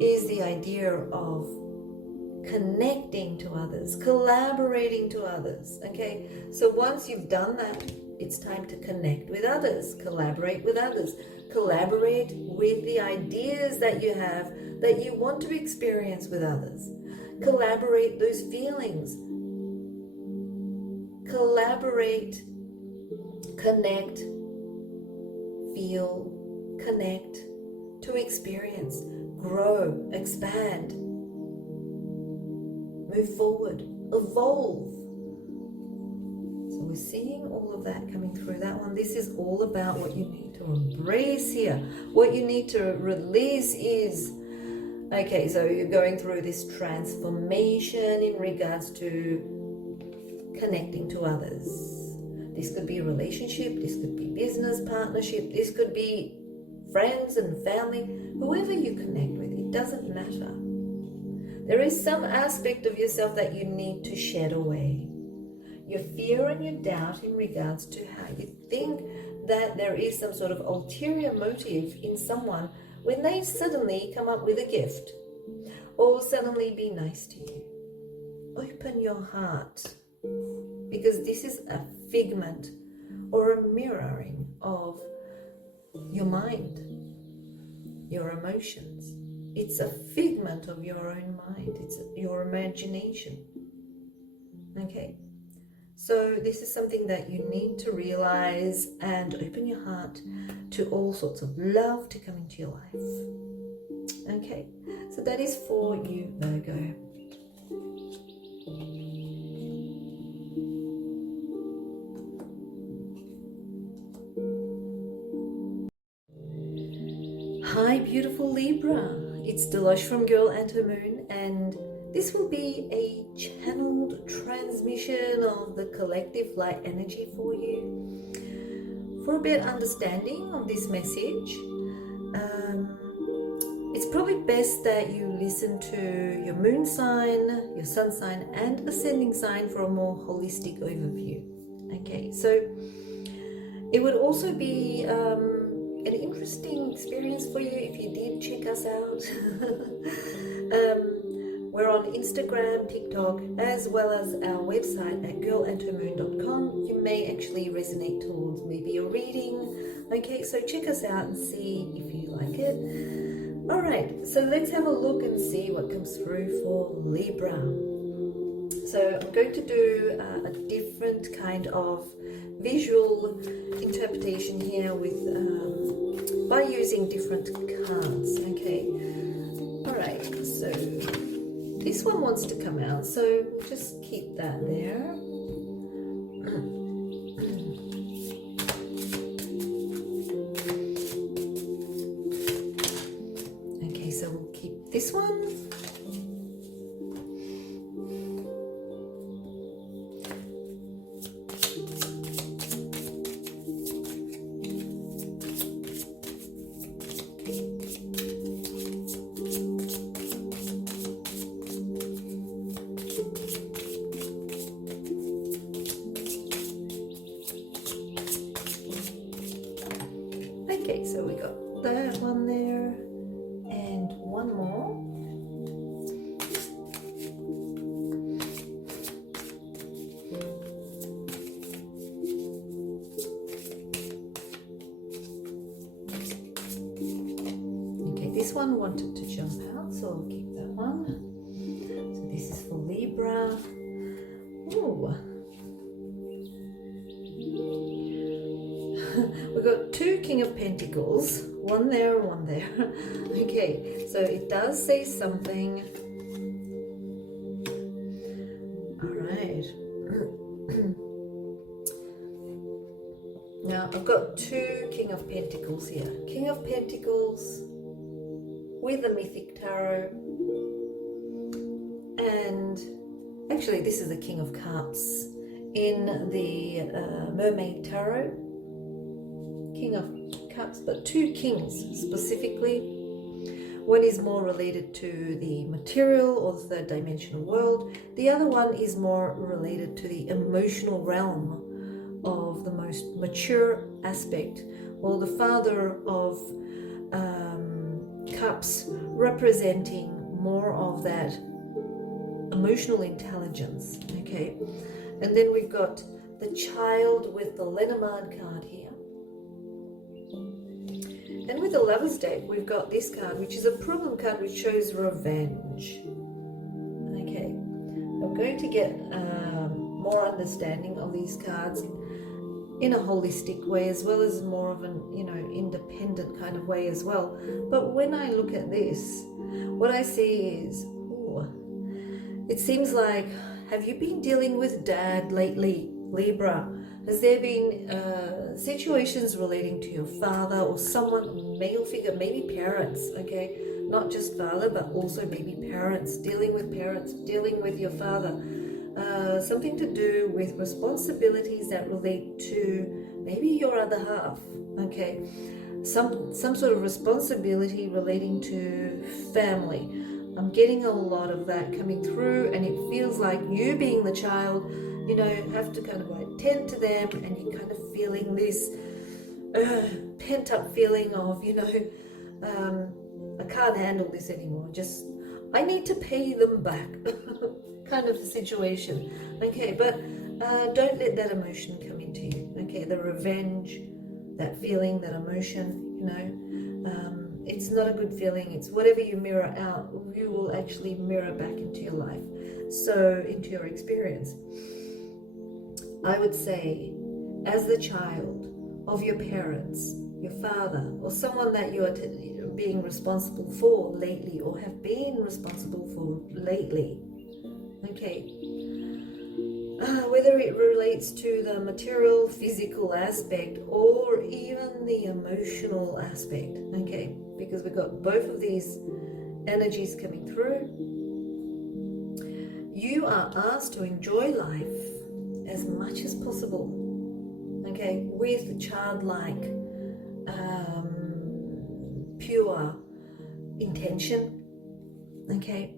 is the idea of connecting to others, collaborating to others. Okay, so once you've done that, it's time to connect with others, collaborate with others, collaborate with the ideas that you have that you want to experience with others. Collaborate those feelings. Collaborate, connect, feel, connect to experience, grow, expand, move forward, evolve. So we're seeing all of that coming through that one. This is all about what you need to embrace here. What you need to release is, okay, so you're going through this transformation in regards to connecting to others. This could be a relationship, this could be business partnership, this could be friends and family, whoever you connect with, it doesn't matter. There is some aspect of yourself that you need to shed away. Your fear and your doubt in regards to how you think that there is some sort of ulterior motive in someone when they suddenly come up with a gift or suddenly be nice to you. Open your heart, because this is a figment or a mirroring of your mind, your emotions. It's a figment of your own mind. It's your imagination. Okay? So this is something that you need to realize and open your heart to all sorts of love to come into your life. Okay, so that is for you, Virgo. Hi, beautiful Libra. It's Dilosh from Girl and Her Moon, and this will be a channeled transmission of the collective light energy for you. For a better understanding of this message, it's probably best that you listen to your moon sign, your sun sign, and ascending sign for a more holistic overview. Okay, so it would also be an interesting experience for you if you did check us out. We're on Instagram, TikTok, as well as our website at girlandhermoon.com. You may actually resonate towards maybe a reading. Okay, so check us out and see if you like it. All right, so let's have a look and see what comes through for Libra. So I'm going to do a different kind of visual interpretation here with by using different cards. Okay, all right, so this one wants to come out, so just keep that there. Okay, so we'll keep this one. Okay, so we got that one there, and one more. Okay, this one wanted to jump out, so I'll keep that one. So this is for Libra. Ooh. We've got two King of Pentacles, one there and one there. Okay, so it does say something. All right. Now I've got two King of Pentacles here. King of Pentacles with the Mythic Tarot, and actually this is the King of Cups in the Mermaid Tarot. King of Cups, but two kings specifically. One is more related to the material or the third dimensional world. The other one is more related to the emotional realm of the most mature aspect, or the Father of Cups, representing more of that emotional intelligence. Okay, and then we've got the Child with the Lenormand card here. And with the Lover's deck, we've got this card, which is a problem card, which shows revenge. Okay, I'm going to get more understanding of these cards in a holistic way, as well as more of an, independent kind of way as well. But when I look at this, what I see is, it seems like, have you been dealing with Dad lately, Libra? Has there been situations relating to your father or someone, male figure, maybe parents, okay? Not just father, but also maybe parents, dealing with your father. Something to do with responsibilities that relate to maybe your other half, okay? Some sort of responsibility relating to family. I'm getting a lot of that coming through, and it feels like you being the child, have to kind of like tend to them, and you're kind of feeling this pent up feeling of, I can't handle this anymore. I need to pay them back kind of situation. Okay, but don't let that emotion come into you. Okay, the revenge, that feeling, that emotion, it's not a good feeling. It's whatever you mirror out, you will actually mirror back into your life, so into your experience. I would say, as the child of your parents, your father, or someone that you are being responsible for lately, or have been responsible for lately, okay, whether it relates to the material, physical aspect, or even the emotional aspect, okay, because we've got both of these energies coming through. You are asked to enjoy life as much as possible, okay, with childlike, pure intention, okay.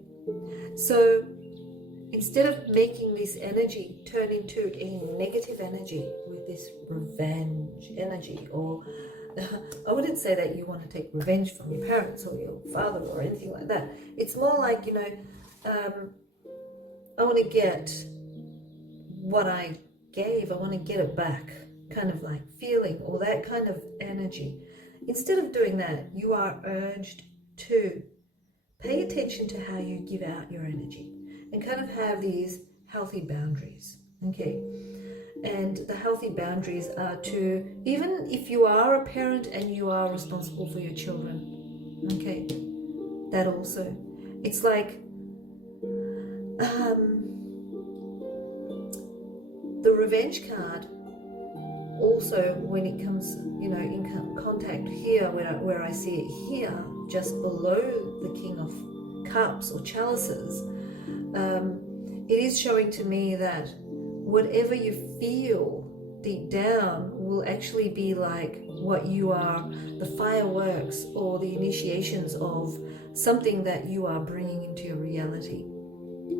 So instead of making this energy turn into a negative energy with this revenge energy, or I wouldn't say that you want to take revenge from your parents or your father or anything like that. It's more like, you know, I want to get what I gave, I want to get it back, kind of like feeling, or that kind of energy. Instead of doing that, you are urged to pay attention to how you give out your energy and kind of have these healthy boundaries, okay? And the healthy boundaries are to, even if you are a parent and you are responsible for your children, okay, that also, it's like the revenge card also, when it comes, you know, in contact here, where I see it here, just below the King of Cups or Chalices, it is showing to me that whatever you feel deep down will actually be like what you are, the fireworks or the initiations of something that you are bringing into your reality.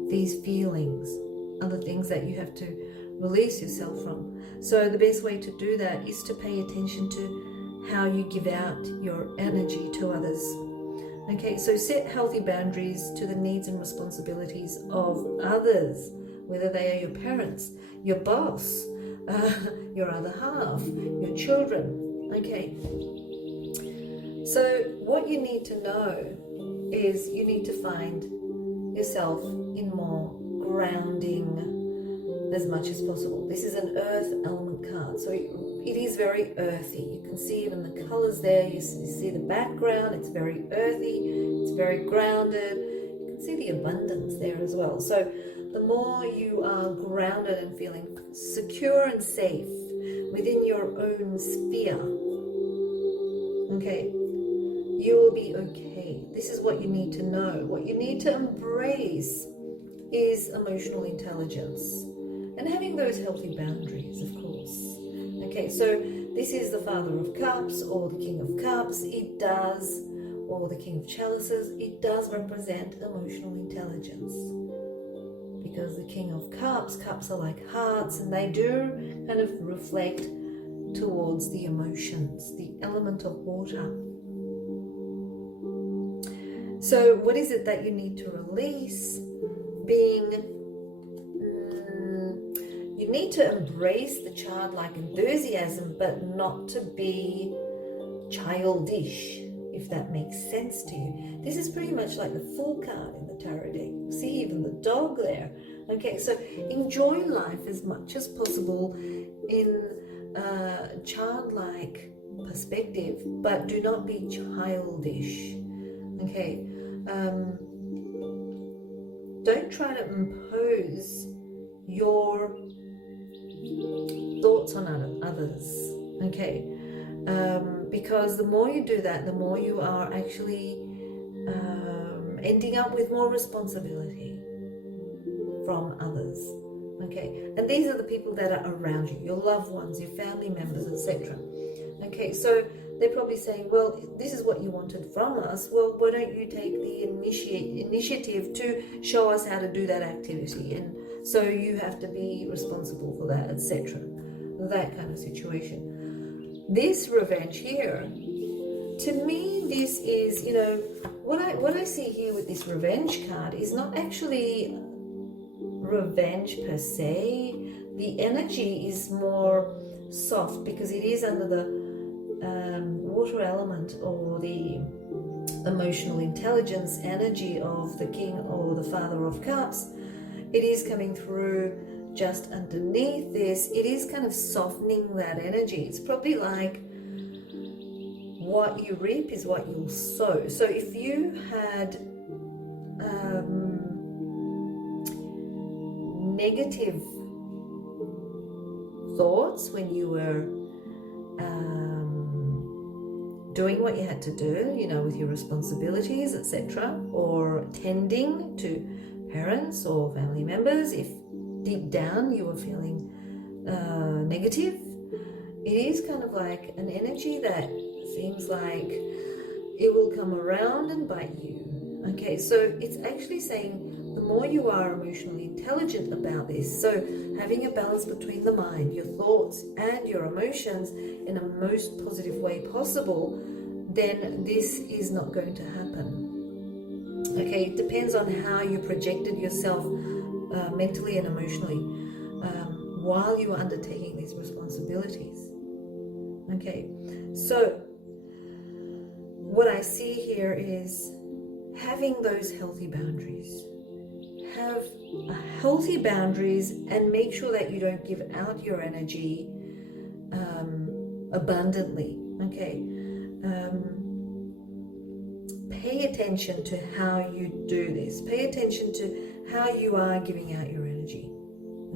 These feelings are the things that you have to release yourself from. So the best way to do that is to pay attention to how you give out your energy to others. Okay, so set healthy boundaries to the needs and responsibilities of others, whether they are your parents, your boss, your other half, your children. Okay, so what you need to know is you need to find yourself in more grounding as much as possible. This is an earth element card, so it is very earthy. You can see even the colors there, you see the background, it's very earthy, it's very grounded. You can see the abundance there as well. So the more you are grounded and feeling secure and safe within your own sphere, okay, you will be okay. This is what you need to know. What you need to embrace is emotional intelligence and having those healthy boundaries, of course. Okay, so this is the Father of Cups or the King of Cups. It does, or the King of Chalices, it does represent emotional intelligence. Because the King of Cups, cups are like hearts, and they do kind of reflect towards the emotions, the element of water. So what is it that you need to release? You need to embrace the childlike enthusiasm, but not to be childish, if that makes sense to you. This is pretty much like the Fool card in the tarot deck. See, even the dog there. Okay, so enjoy life as much as possible in a childlike perspective, but do not be childish. Okay, don't try to impose your thoughts on others, okay, because the more you do that, the more you are actually ending up with more responsibility from others, okay, and these are the people that are around you, your loved ones, your family members, etc. Okay, so they're probably saying, well, this is what you wanted from us, well, why don't you take the initiative to show us how to do that activity, and so you have to be responsible for that, etc. That kind of situation. This revenge here, to me, this is, you know, what I see here with this revenge card is not actually revenge per se. The energy is more soft because it is under the water element or the emotional intelligence energy of the King or the Father of Cups. It is coming through just underneath this, it is kind of softening that energy. It's probably like what you reap is what you'll sow. So if you had negative thoughts when you were doing what you had to do, you know, with your responsibilities, etc., or tending to parents or family members, if deep down you were feeling negative, it is kind of like an energy that seems like it will come around and bite you. Okay, so it's actually saying the more you are emotionally intelligent about this, so having a balance between the mind, your thoughts, and your emotions in a most positive way possible, then this is not going to happen. Okay, it depends on how you projected yourself mentally and emotionally while you are undertaking these responsibilities. Okay, so what I see here is having those healthy boundaries. Have healthy boundaries and make sure that you don't give out your energy abundantly. Okay, pay attention to how you do this. Pay attention to how you are giving out your energy.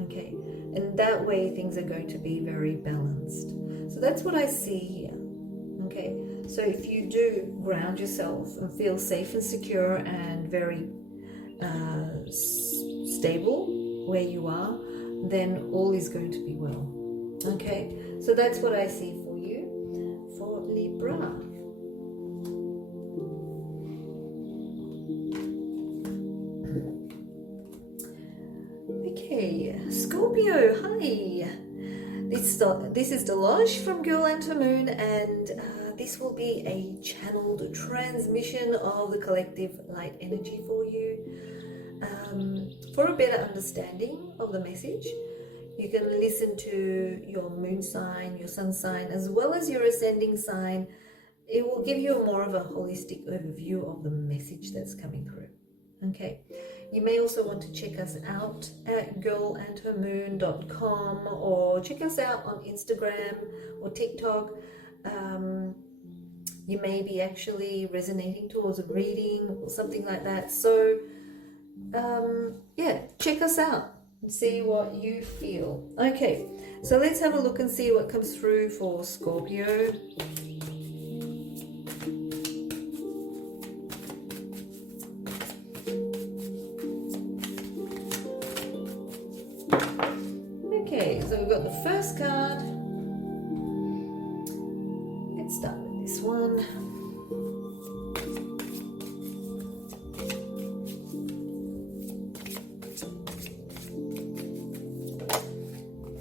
Okay, and that way things are going to be very balanced. So that's what I see here. Okay, so if you do ground yourself and feel safe and secure and very stable where you are, then all is going to be well. Okay, so that's what I see for you for Libra. Okay, Scorpio, hi. This is Dilosh from Girl and Her Moon, and this will be a channeled transmission of the collective light energy for you. For a better understanding of the message, you can listen to your moon sign, your sun sign, as well as your ascending sign. It will give you more of a holistic overview of the message that's coming through. Okay, you may also want to check us out at girlandhermoon.com, or check us out on Instagram or TikTok. You may be actually resonating towards a reading or something like that. So yeah, check us out and see what you feel. Okay, so let's have a look and see what comes through for Scorpio. Okay, so we've got the first card. Let's start with this one.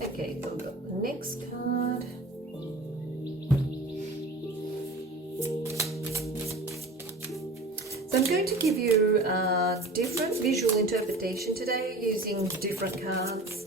Okay, so we've got the next card. So I'm going to give you a different visual interpretation today using different cards.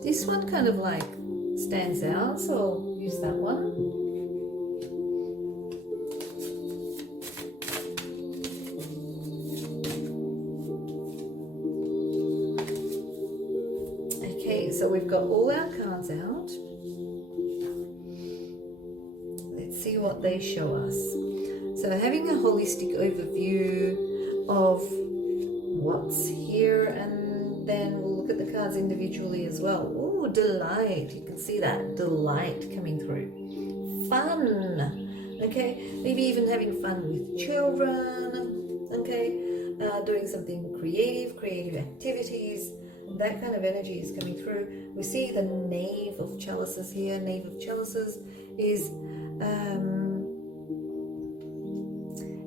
This one kind of like stands out, so I'll use that one. Okay, so we've got all our cards out. Let's see what they show us. So having a holistic overview of what's here, and then we'll look at the cards individually as well. Oh, delight. You can see that delight coming through. Fun. Okay, maybe even having fun with children. Okay, doing something creative activities. That kind of energy is coming through. We see the Knave of Chalices here. Knave of Chalices is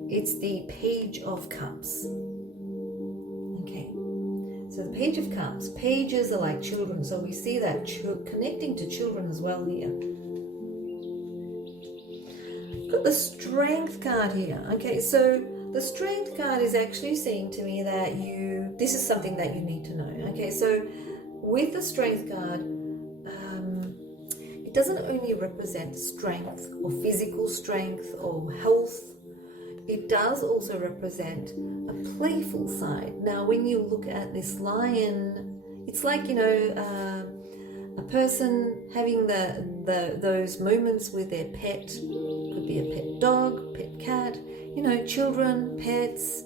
it's the Page of Cups. Okay, so the Page of Cups. Pages are like children, so we see that connecting to children as well here. got the Strength card here. Okay, so the Strength card is actually saying to me that this is something that you need to know. Okay, so with the Strength card, it doesn't only represent strength or physical strength or health. It does also represent a playful side. Now, when you look at this lion, it's like, a person having those moments with their pet. Could be a pet dog, pet cat, children, pets,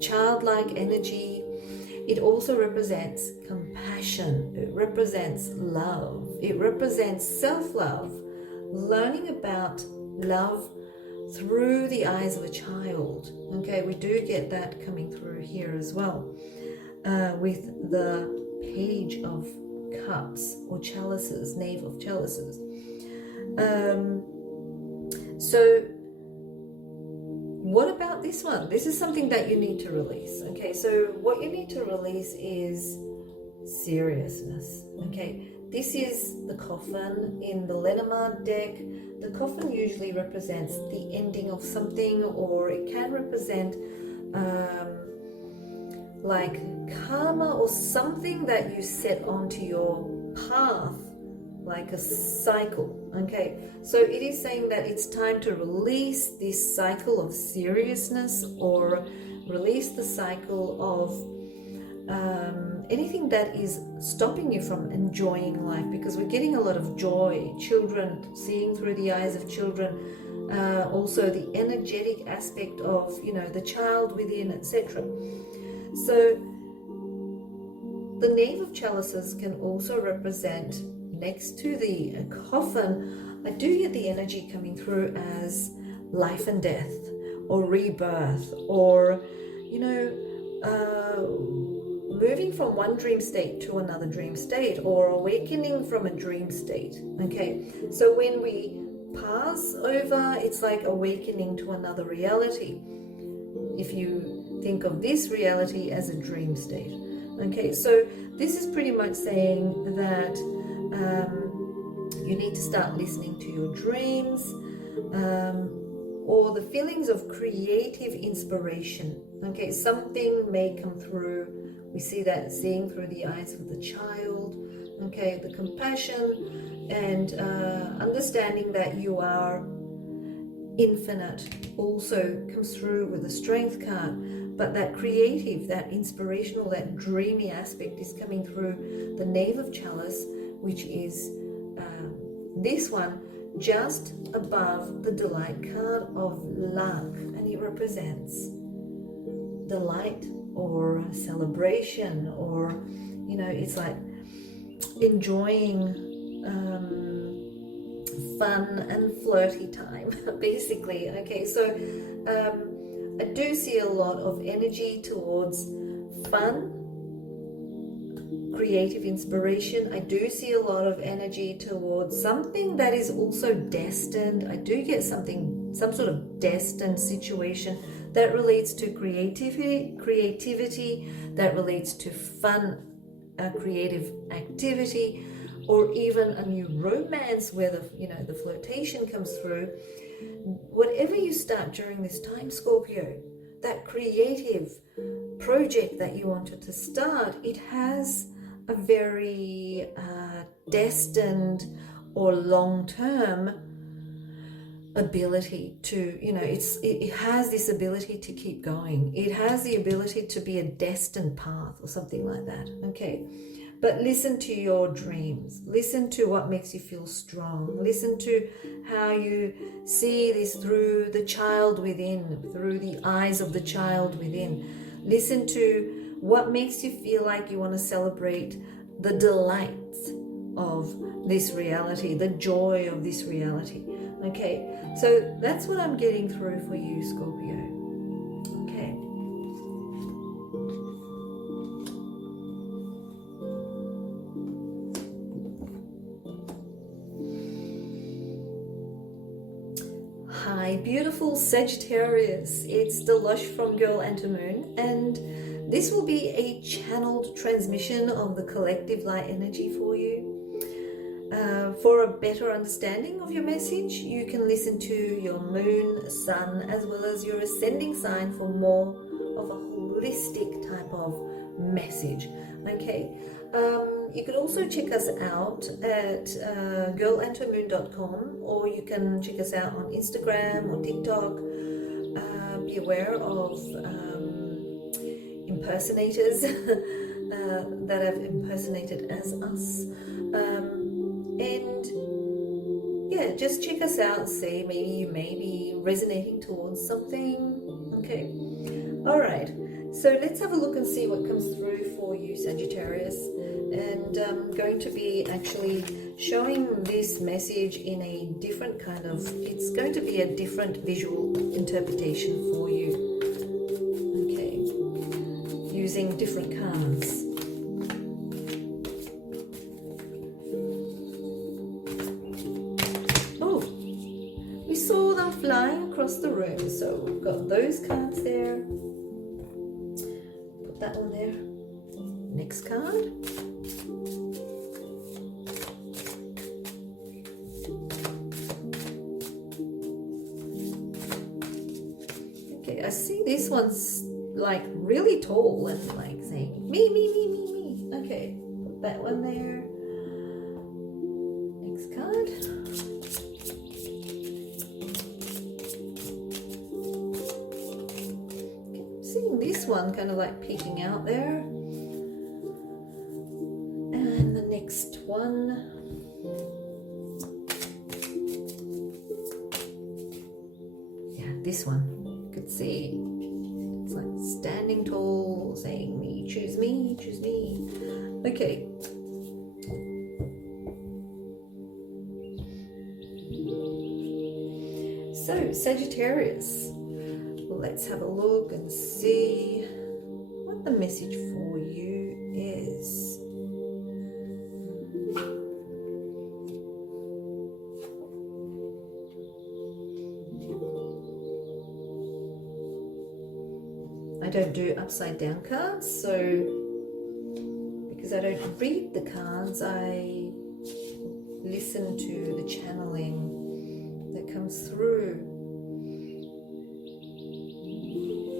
childlike energy. It also represents compassion. It represents love. It represents self-love, learning about love through the eyes of a child. Okay, we do get that coming through here as well, with the Page of Cups or chalices, Knave of Chalices. So what about this one? This is something that you need to release. Okay, so what you need to release is seriousness. Okay, this is the Coffin in the Lenormand deck. The Coffin usually represents the ending of something, or it can represent like karma or something that you set onto your path, like a cycle. Okay, so it is saying that it's time to release this cycle of seriousness, or release the cycle of anything that is stopping you from enjoying life, because we're getting a lot of joy, children, seeing through the eyes of children, also the energetic aspect of the child within, etc. So the Knave of Chalices can also represent, next to the Coffin, I do get the energy coming through as life and death, or rebirth, or moving from one dream state to another dream state, or awakening from a dream state. Okay, so when we pass over, it's like awakening to another reality, if you think of this reality as a dream state. Okay, so this is pretty much saying that you need to start listening to your dreams, or the feelings of creative inspiration. Okay, something may come through. We see that seeing through the eyes of the child. Okay, the compassion and understanding that you are infinite also comes through with the Strength card. But that creative, that inspirational, that dreamy aspect is coming through the Knave of Chalice, which is this one just above the Delight card of luck, and it represents delight or celebration, or it's like enjoying fun and flirty time basically. Okay, so I do see a lot of energy towards fun, creative inspiration. I do see a lot of energy towards something that is also destined. I do get some sort of destined situation that relates to creativity, that relates to fun, creative activity, or even a new romance where the flirtation comes through. Whatever you start during this time, Scorpio, that creative project that you wanted to start, it has a very destined or long-term ability to, it has this ability to keep going. It has the ability to be a destined path or something like that. Okay, but listen to your dreams. Listen to what makes you feel strong. Listen to how you see this through the child within, through the eyes of the child within. Listen to what makes you feel like you want to celebrate the delights of this reality, the joy of this reality. Okay, so that's what I'm getting through for you, Scorpio. Okay. Hi, beautiful Sagittarius. It's Dilosh from Girl and to Moon, and this will be a channeled transmission of the collective light energy for you. For a better understanding of your message, you can listen to your moon, sun, as well as your ascending sign for more of a holistic type of message. Okay, you could also check us out at girlantomoon.com, or you can check us out on Instagram or TikTok. Be aware of impersonators that have impersonated as us. And yeah, just check us out. See, maybe you may be resonating towards something. Okay, all right, so let's have a look and see what comes through for you, Sagittarius. And I'm going to be actually showing this message in a different kind of, it's going to be a different visual interpretation for you. Okay, using different cards. Saw them flying across the room, so we've got those cards there. Put that one there. Next card. Okay, I see this one's like really tall and like saying me, me, me, me, me. Okay, put that one there. Next card. This one kind of like peeking out there, and the next one. Yeah, this one you could see it's like standing tall, saying me, choose me, choose me. Okay, so Sagittarius, let's have a look and see what the message for you is. I don't do upside down cards, so because I don't read the cards, I listen to the channeling that comes through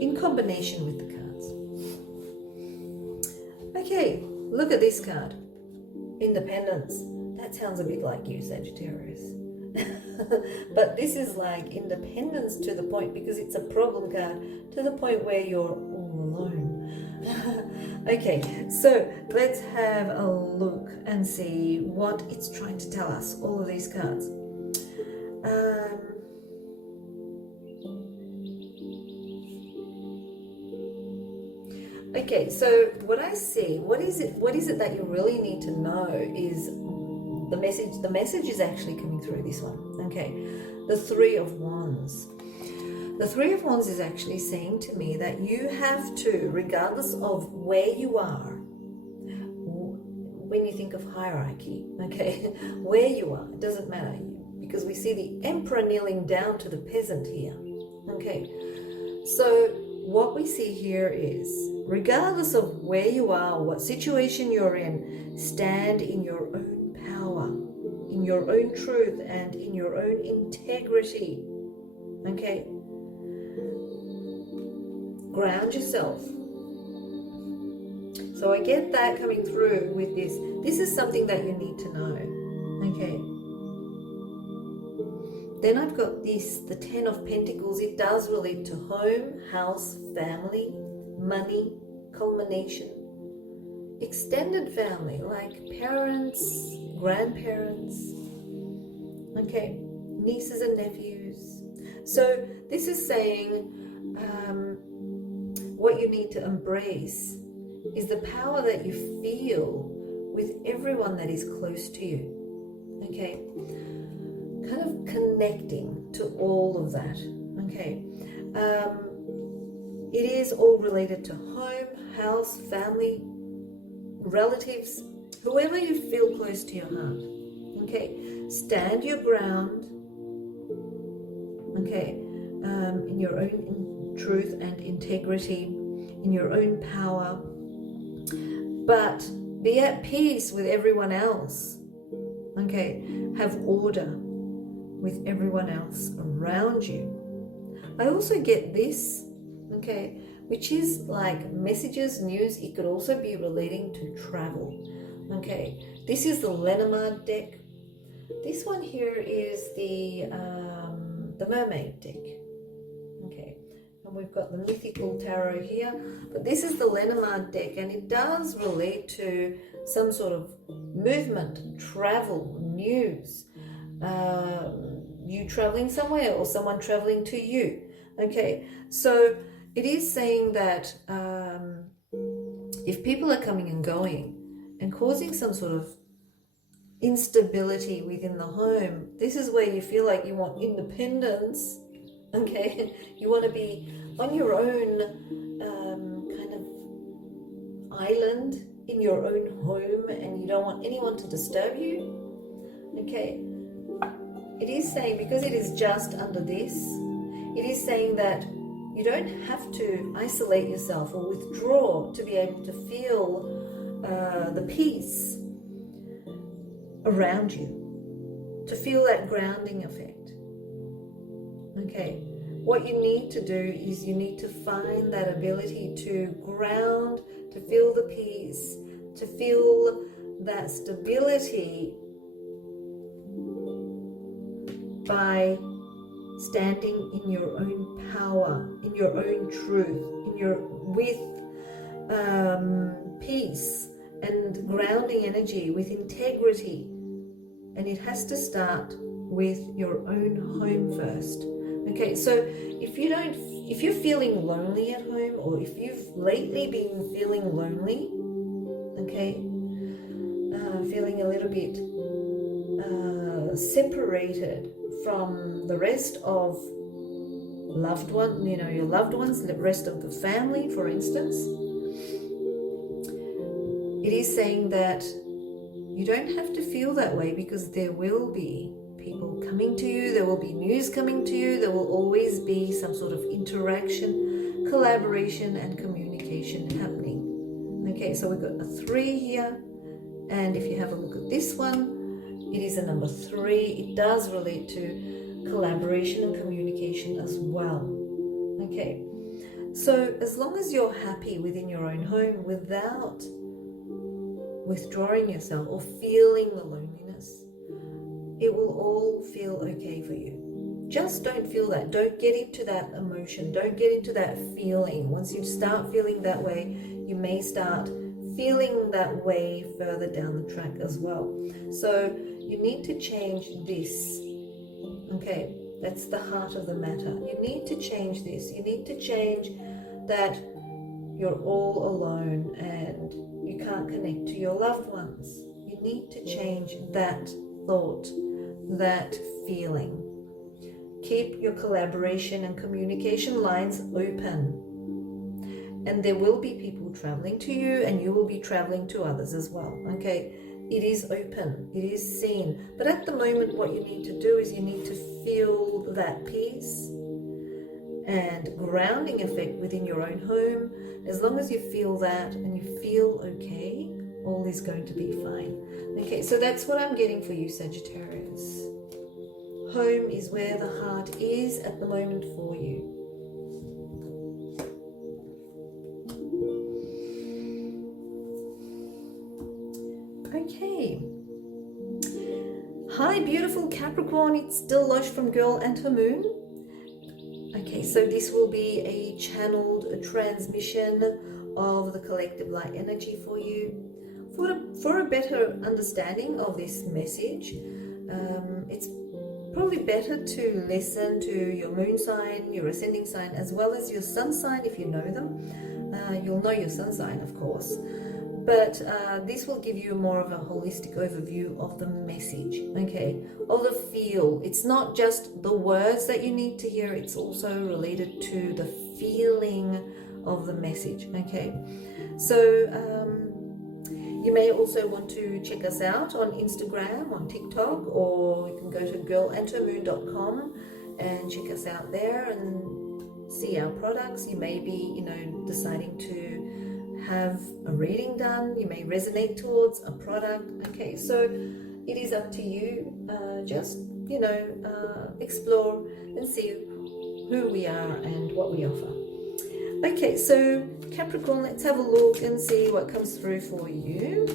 in combination with the cards. Okay, look at this card. Independence. That sounds a bit like you, Sagittarius. But this is like independence to the point, because it's a problem card, to the point where you're all alone. Okay, so let's have a look and see what it's trying to tell us, all of these cards. Okay, so what I see, what is it that you really need to know is the message. The message is actually coming through this one. Okay, the Three of Wands. The Three of Wands is actually saying to me that you have to, regardless of where you are, when you think of hierarchy, okay, where you are, it doesn't matter, because we see the Emperor kneeling down to the peasant here. Okay, so what we see here is, regardless of where you are, what situation you're in, stand in your own power, in your own truth, and in your own integrity. Okay? Ground yourself. So I get that coming through with this. This is something that you need to know. Okay? Then I've got this, the Ten of Pentacles. It does relate to home, house, family, money, culmination, extended family, like parents, grandparents, okay, nieces and nephews. So this is saying what you need to embrace is the power that you feel with everyone that is close to you. Okay, kind of connecting to all of that. Okay, it is all related to home, house, family, relatives, whoever you feel close to your heart. Okay, stand your ground. Okay, in your own truth and integrity, in your own power, but be at peace with everyone else. okay? Have order with everyone else around you. I also get this, okay, which is like messages, news. It could also be relating to travel, okay? This is the Lenormand deck. This one here is the Mermaid deck, okay? And we've got the Mythical Tarot here, but this is the Lenormand deck, and it does relate to some sort of movement, travel, news, you traveling somewhere or someone traveling to you, okay? So it is saying that if people are coming and going and causing some sort of instability within the home, this is where you feel like you want independence, okay? You want to be on your own kind of island in your own home, and you don't want anyone to disturb you, okay? It is saying, because it is just under this, it is saying that you don't have to isolate yourself or withdraw to be able to feel the peace around you, to feel that grounding effect, okay? What you need to do is you need to find that ability to ground, to feel the peace, to feel that stability by standing in your own power, in your own truth, with peace and grounding energy, with integrity. And it has to start with your own home first. Okay, so if you're feeling lonely at home, or if you've lately been feeling lonely, okay, feeling a little bit separated from the rest of loved one, your loved ones, the rest of the family, for instance, it is saying that you don't have to feel that way, because there will be people coming to you, there will be news coming to you, there will always be some sort of interaction, collaboration and communication happening. Okay, so we've got a 3 here, and if you have a look at this one, it is a number 3. It does relate to collaboration and communication as well. Okay, so as long as you're happy within your own home without withdrawing yourself or feeling the loneliness, it will all feel okay for you. Just don't feel that. Don't get into that emotion. Don't get into that feeling. Once you start feeling that way, you may start feeling that way further down the track as well. So you need to change this. Okay, that's the heart of the matter. You need to change this. You need to change that you're all alone and you can't connect to your loved ones. You need to change that thought, that feeling. Keep your collaboration and communication lines open. And there will be people traveling to you, and you will be traveling to others as well. Okay, it is open, it is seen. But at the moment, what you need to do is you need to feel that peace and grounding effect within your own home. As long as you feel that and you feel okay, all is going to be fine. Okay, so that's what I'm getting for you, Sagittarius. Home is where the heart is at the moment for you. Okay. Hi, beautiful Capricorn. It's Dilosh from Girl and Her Moon. Okay, so this will be a channeled transmission of the collective light energy for you. For a better understanding of this message, it's probably better to listen to your moon sign, your ascending sign, as well as your sun sign if you know them. You'll know your sun sign, of course. But this will give you more of a holistic overview of the message, okay, of the feel. It's not just the words that you need to hear, it's also related to the feeling of the message, okay. So you may also want to check us out on Instagram, on TikTok, or you can go to girlandhermoon.com and check us out there and see our products. You may be, deciding to have a reading done. You may resonate towards a product. Okay, so it is up to you. Just, you know, explore and see who we are and what we offer. Okay, so Capricorn, let's have a look and see what comes through for you.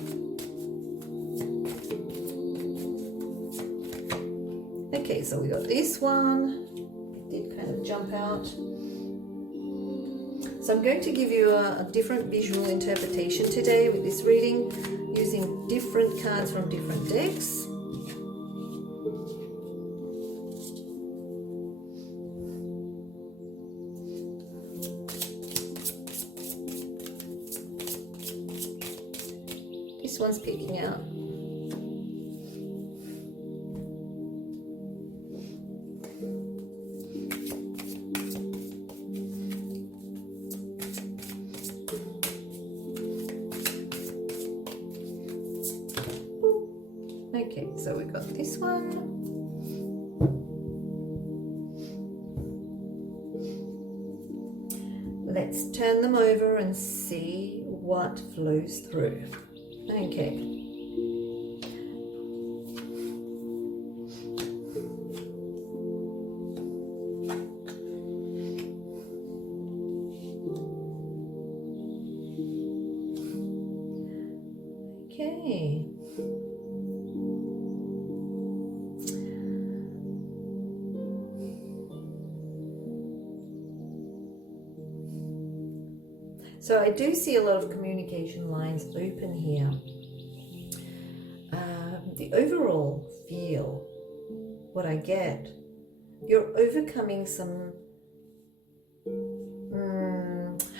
Okay, so we got this one. It did kind of jump out. So I'm going to give you a different visual interpretation today with this reading, using different cards from different decks. This one's peeking out. Okay, so we got this one. Let's turn them over and see what flows through. Okay. Okay. So I do see a lot of communication lines open here. The overall feel, what I get, you're overcoming some,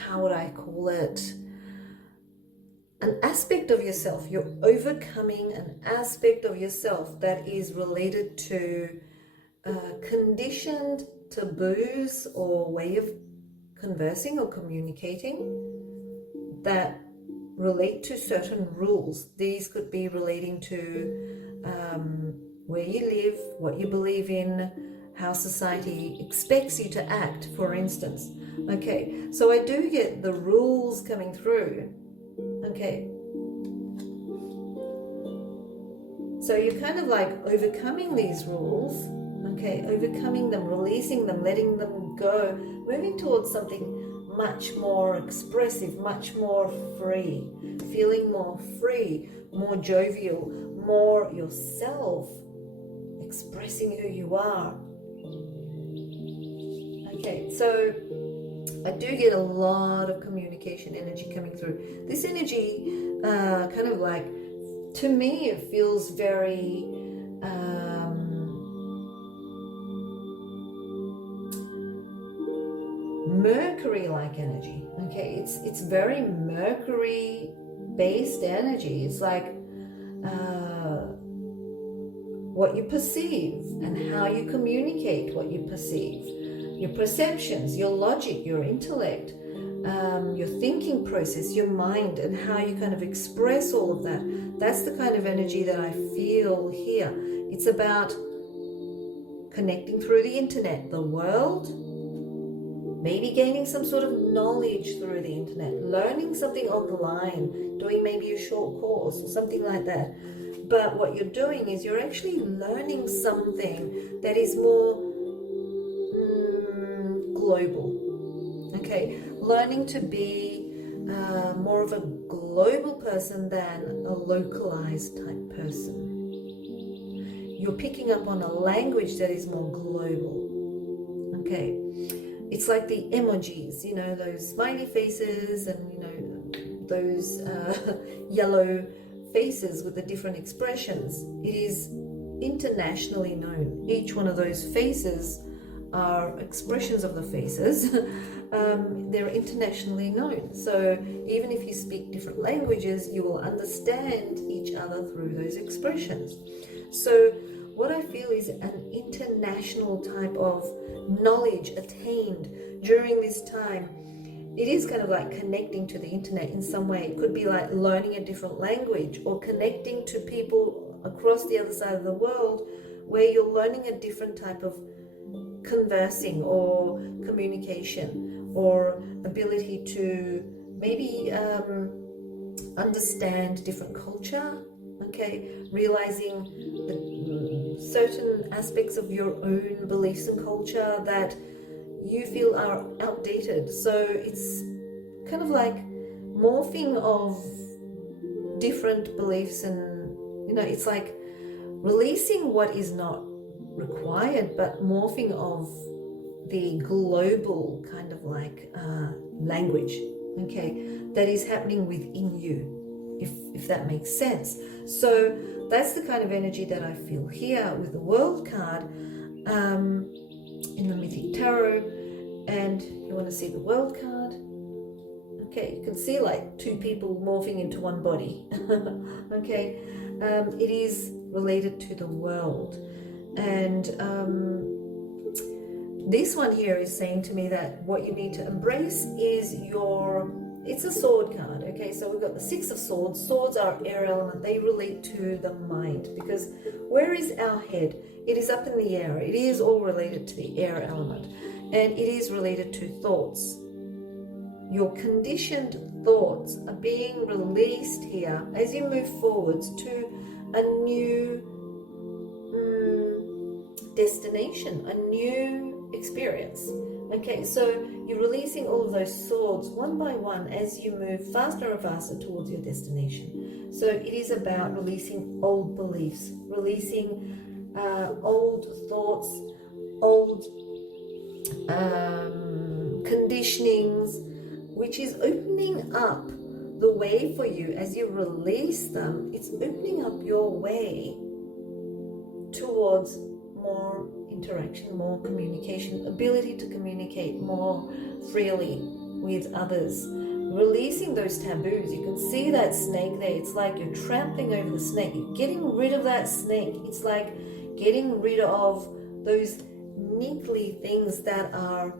how would I call it? An aspect of yourself. You're overcoming an aspect of yourself that is related to conditioned taboos or way of conversing or communicating that relate to certain rules. These could be relating to where you live, what you believe in, how society expects you to act, for instance. Okay, so I do get the rules coming through. Okay, so you're kind of like overcoming these rules. Okay, overcoming them, releasing them, letting them go, moving towards something much more expressive, much more free, feeling more free, more jovial, more yourself, expressing who you are. Okay, so I do get a lot of communication energy coming through. This energy, kind of like, to me, it feels very Mercury-like energy. Okay, it's very Mercury-based energy. It's like what you perceive and how you communicate what you perceive, your perceptions, your logic, your intellect, your thinking process, your mind, and how you kind of express all of that. That's the kind of energy that I feel here. It's about connecting through the internet, the world, maybe gaining some sort of knowledge through the internet, learning something online, doing maybe a short course or something like that. But what you're doing is you're actually learning something that is more global. Okay, learning to be more of a global person than a localized type person. You're picking up on a language that is more global. Okay, it's like the emojis, you know, those smiley faces and, you know, those yellow faces with the different expressions. It is internationally known. Each one of those faces are expressions of the faces. They're internationally known. So even if you speak different languages, you will understand each other through those expressions. So what I feel is an international type of knowledge attained during this time. It is kind of like connecting to the internet in some way. It could be like learning a different language or connecting to people across the other side of the world where you're learning a different type of conversing or communication or ability to maybe understand different culture, okay? Realizing certain aspects of your own beliefs and culture that you feel are outdated. So it's kind of like morphing of different beliefs, and it's like releasing what is not required, but morphing of the global kind of like language, okay, that is happening within you, if that makes sense. So that's the kind of energy that I feel here with the World card in the Mythic Tarot. And you want to see the World card? Okay, you can see like two people morphing into one body. Okay, it is related to the world. And this one here is saying to me that what you need to embrace is it's a sword card. Okay, so we've got the Six of Swords. Swords are air element. They relate to the mind, because where is our head? It is up in the air. It is all related to the air element, and it is related to thoughts. Your conditioned thoughts are being released here as you move forwards to a new destination, a new experience. Okay, so you're releasing all of those swords one by one as you move faster and faster towards your destination. So it is about releasing old beliefs, releasing old thoughts, old conditionings, which is opening up the way for you as you release them. It's opening up your way towards more interaction, more communication, ability to communicate more freely with others, releasing those taboos. You can see that snake there. It's like you're trampling over the snake. You're getting rid of that snake. It's like getting rid of those niggly things that are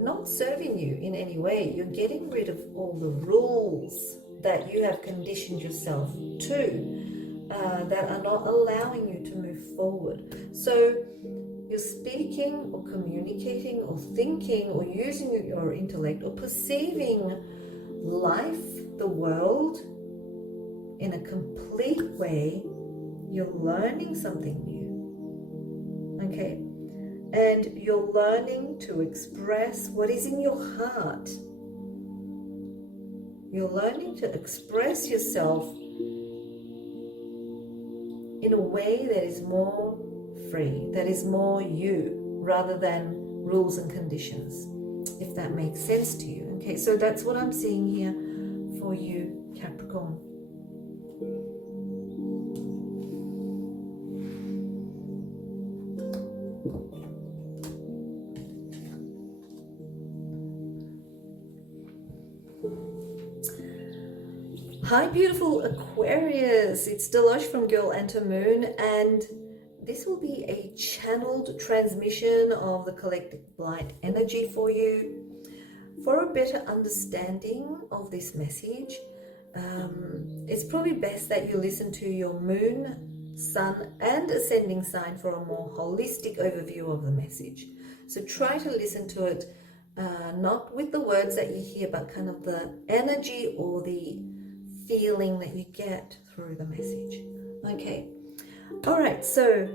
not serving you in any way. You're getting rid of all the rules that you have conditioned yourself to, that are not allowing you to move forward. So you're speaking or communicating or thinking or using your intellect or perceiving life, the world, in a complete way. You're learning something new, okay? And you're learning to express what is in your heart. You're learning to express yourself in a way that is more free, that is more you, rather than rules and conditions, if that makes sense to you. Okay, so that's what I'm seeing here for you, Capricorn. Hi, beautiful Aquarius. It's Dilosh from Girl Enter Moon, and this will be a channeled transmission of the collective light energy for you. For a better understanding of this message, it's probably best that you listen to your moon, sun, and ascending sign for a more holistic overview of the message. So try to listen to it, not with the words that you hear, but kind of the energy or the feeling that you get through the message. Okay. All right. So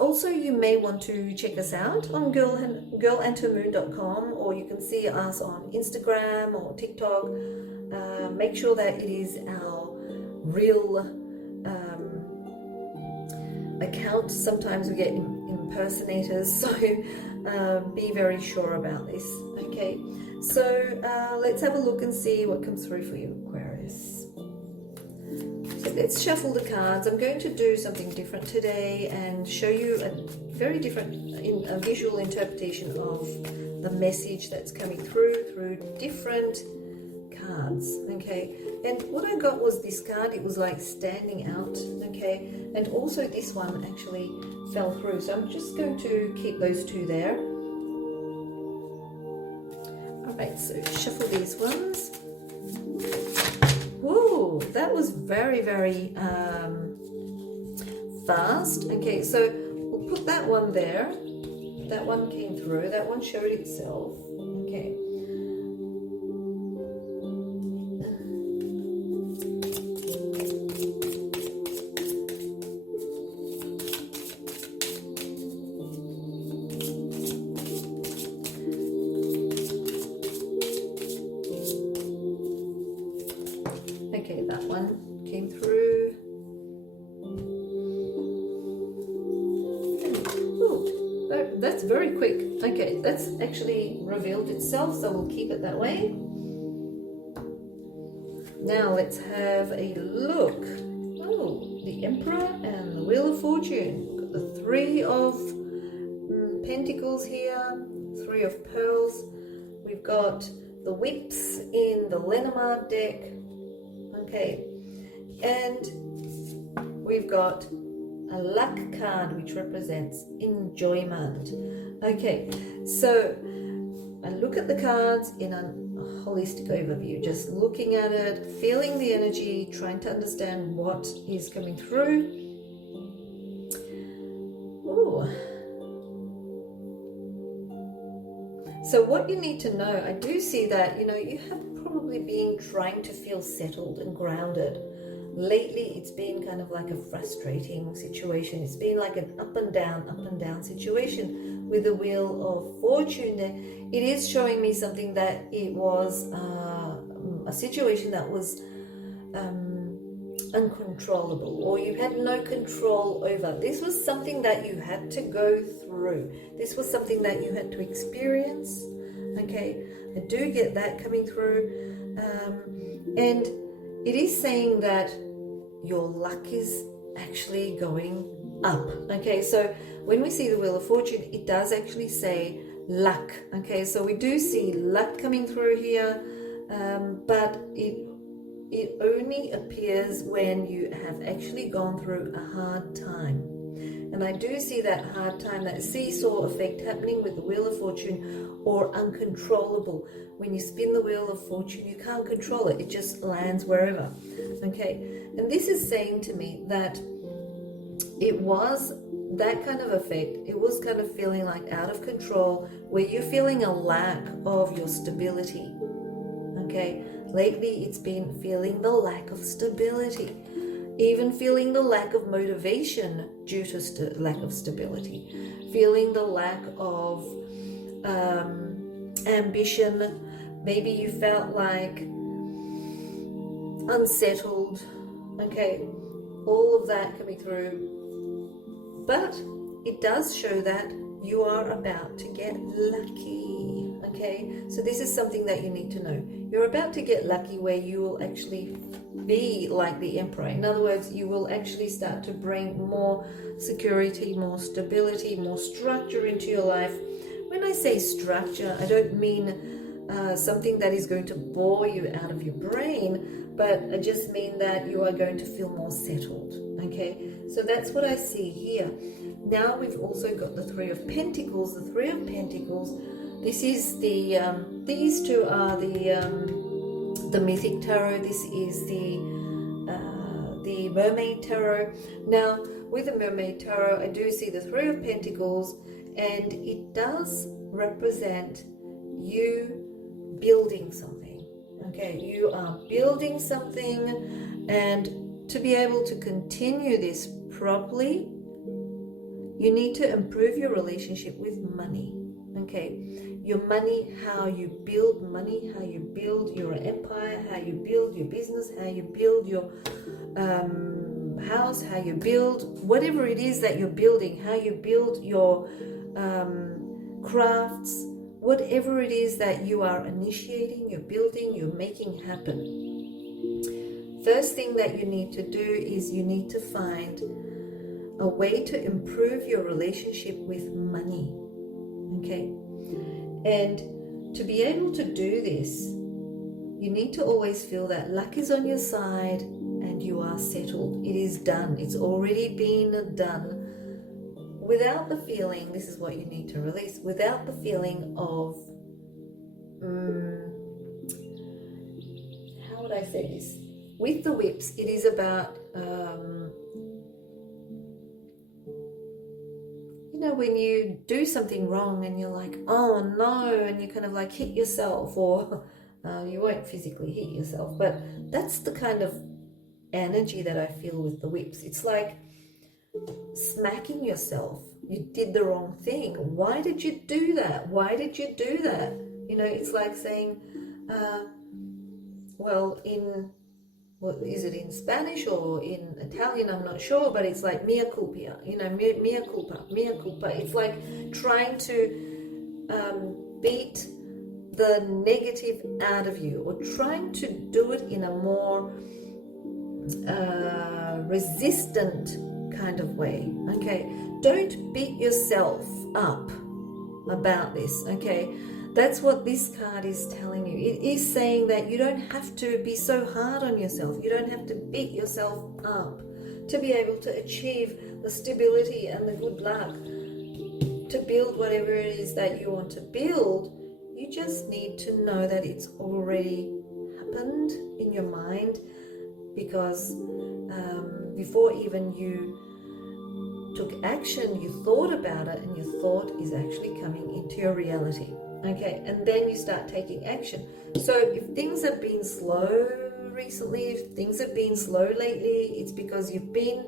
also you may want to check us out on girlentermoon.com, or you can see us on Instagram or TikTok. Make sure that it is our real account. Sometimes we get impersonators, so be very sure about this. Okay, so let's have a look and see what comes through for you, Aquarius. So let's shuffle the cards. I'm going to do something different today and show you a very different a visual interpretation of the message that's coming through different cards. Okay, and what I got was this card. It was like standing out. Okay, and also this one actually fell through, so I'm just going to keep those two there. All right, so shuffle these ones. Whoa, that was very, very fast. Okay, so we'll put that one there. That one came through. That one showed itself. Okay. that's very quick. Okay, that's actually revealed itself, so we'll keep it that way. Now let's have a look. Oh, the Emperor and the Wheel of Fortune. Got the Three of Pentacles here, Three of Pearls. We've got the Whips in the Lenormand deck. Okay, and we've got a luck card which represents enjoyment. Okay, so I look at the cards in a holistic overview, just looking at it, feeling the energy, trying to understand what is coming through. Ooh. So what you need to know, I do see that, you know, you have probably been trying to feel settled and grounded. Lately, it's been kind of like a frustrating situation. It's been like an up and down situation with the Wheel of Fortune there. It is showing me something that it was a situation that was uncontrollable, or you had no control over. This was something that you had to go through. This was something that you had to experience. Okay, I do get that coming through. And it is saying that your luck is actually going up. Okay, so when we see the Wheel of Fortune, it does actually say luck. Okay, so we do see luck coming through here, but it only appears when you have actually gone through a hard time. And I do see that hard time, that seesaw effect happening with the Wheel of Fortune, or uncontrollable. When you spin the Wheel of Fortune, you can't control it. It just lands wherever. Okay, and this is saying to me that it was that kind of effect. It was kind of feeling like out of control, where you're feeling a lack of your stability. Okay, lately it's been feeling the lack of stability, even feeling the lack of motivation due to lack of stability, feeling the lack of ambition. Maybe you felt like unsettled. Okay, all of that coming through. But it does show that you are about to get lucky. Okay, so this is something that you need to know. You're about to get lucky, where you will actually be like the Emperor. In other words, you will actually start to bring more security, more stability, more structure into your life. When I say structure, I don't mean something that is going to bore you out of your brain, but I just mean that you are going to feel more settled. Okay, so that's what I see here. Now we've also got the Three of Pentacles. The Three of Pentacles, this is the these two are the Mythic Tarot. This is the Mermaid Tarot. Now with the Mermaid Tarot, I do see the Three of Pentacles, and it does represent you building something. Okay, you are building something, and to be able to continue this properly, you need to improve your relationship with money. Okay, your money, how you build money, how you build your empire, how you build your business, how you build your house, how you build whatever it is that you're building, how you build your crafts, whatever it is that you are initiating, you're building, you're making happen. First thing that you need to do is you need to find a way to improve your relationship with money. Okay, and to be able to do this, you need to always feel that luck is on your side and you are settled. It is done. It's already been done. Without the feeling, this is what you need to release, without the feeling of, how would I say this? With the Whips, it is about, you know, when you do something wrong and you're like, oh no, and you kind of like hit yourself, or you won't physically hit yourself, but that's the kind of energy that I feel with the Whips. It's like smacking yourself. You did the wrong thing. Why did you do that? Why did you do that? You know, it's like saying, well, in Well, is it in Spanish or in Italian? I'm not sure, but it's like mea culpa, you know, mea culpa, mea culpa. It's like trying to beat the negative out of you, or trying to do it in a more resistant kind of way. Okay, don't beat yourself up about this. Okay, that's what this card is telling you. It is saying that you don't have to be so hard on yourself. You don't have to beat yourself up to be able to achieve the stability and the good luck to build whatever it is that you want to build. You just need to know that it's already happened in your mind, because before even you took action, you thought about it, and your thought is actually coming into your reality. Okay, and then you start taking action. So if things have been slow recently, if things have been slow lately, it's because you've been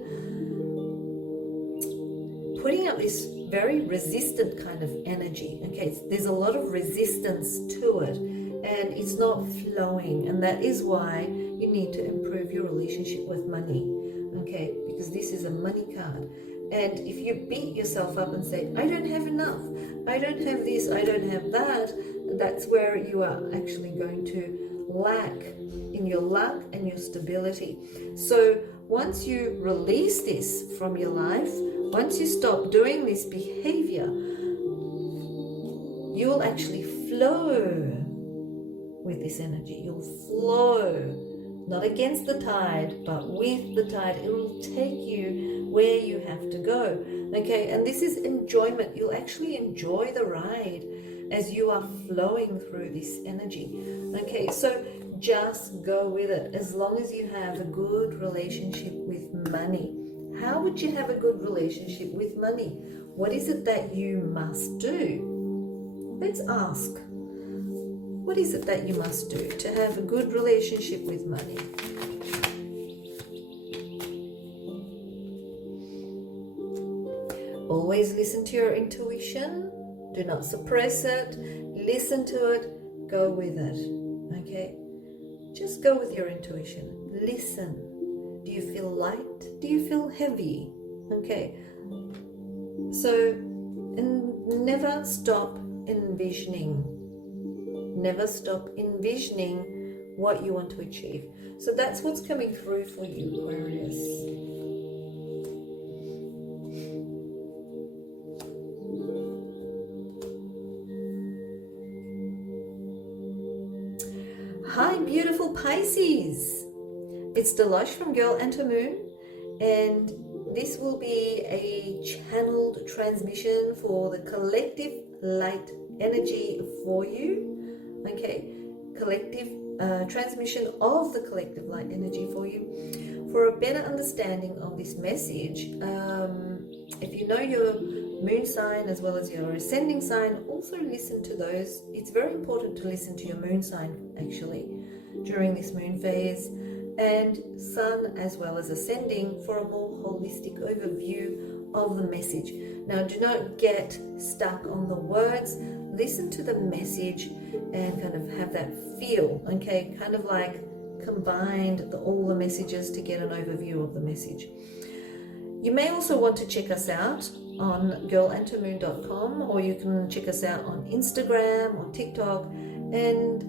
putting up this very resistant kind of energy. Okay, there's a lot of resistance to it, and it's not flowing, and that is why you need to improve your relationship with money. Okay, because this is a money card. And if you beat yourself up and say, I don't have enough, I don't have this, I don't have that, that's where you are actually going to lack in your luck and your stability. So once you release this from your life, once you stop doing this behavior, you will actually flow with this energy. You'll flow, not against the tide, but with the tide. It will take you where you have to go. Okay, and this is enjoyment. You'll actually enjoy the ride as you are flowing through this energy. Okay, so just go with it, as long as you have a good relationship with money. How would you have a good relationship with money? What is it that you must do? Let's ask. What is it that you must do to have a good relationship with money? Always listen to your intuition. Do not suppress it. Listen to it. Go with it. Okay? Just go with your intuition. Listen. Do you feel light? Do you feel heavy? Okay? So, and never stop envisioning. Never stop envisioning what you want to achieve. So that's what's coming through for you, Aquarius. Hi, beautiful Pisces. It's Dilosh from Girl and to Moon, and this will be a channeled transmission for the collective light energy for you. Okay, collective transmission of the collective light energy for you. For a better understanding of this message, if you know your moon sign as well as your ascending sign, also listen to those. It's very important to listen to your moon sign actually during this moon phase, and sun as well as ascending, for a more holistic overview of the message. Now, do not get stuck on the words. Listen to the message and kind of have that feel, okay? Kind of like combined all the messages to get an overview of the message. You may also want to check us out on girlandtomoon.com, or you can check us out on Instagram or TikTok and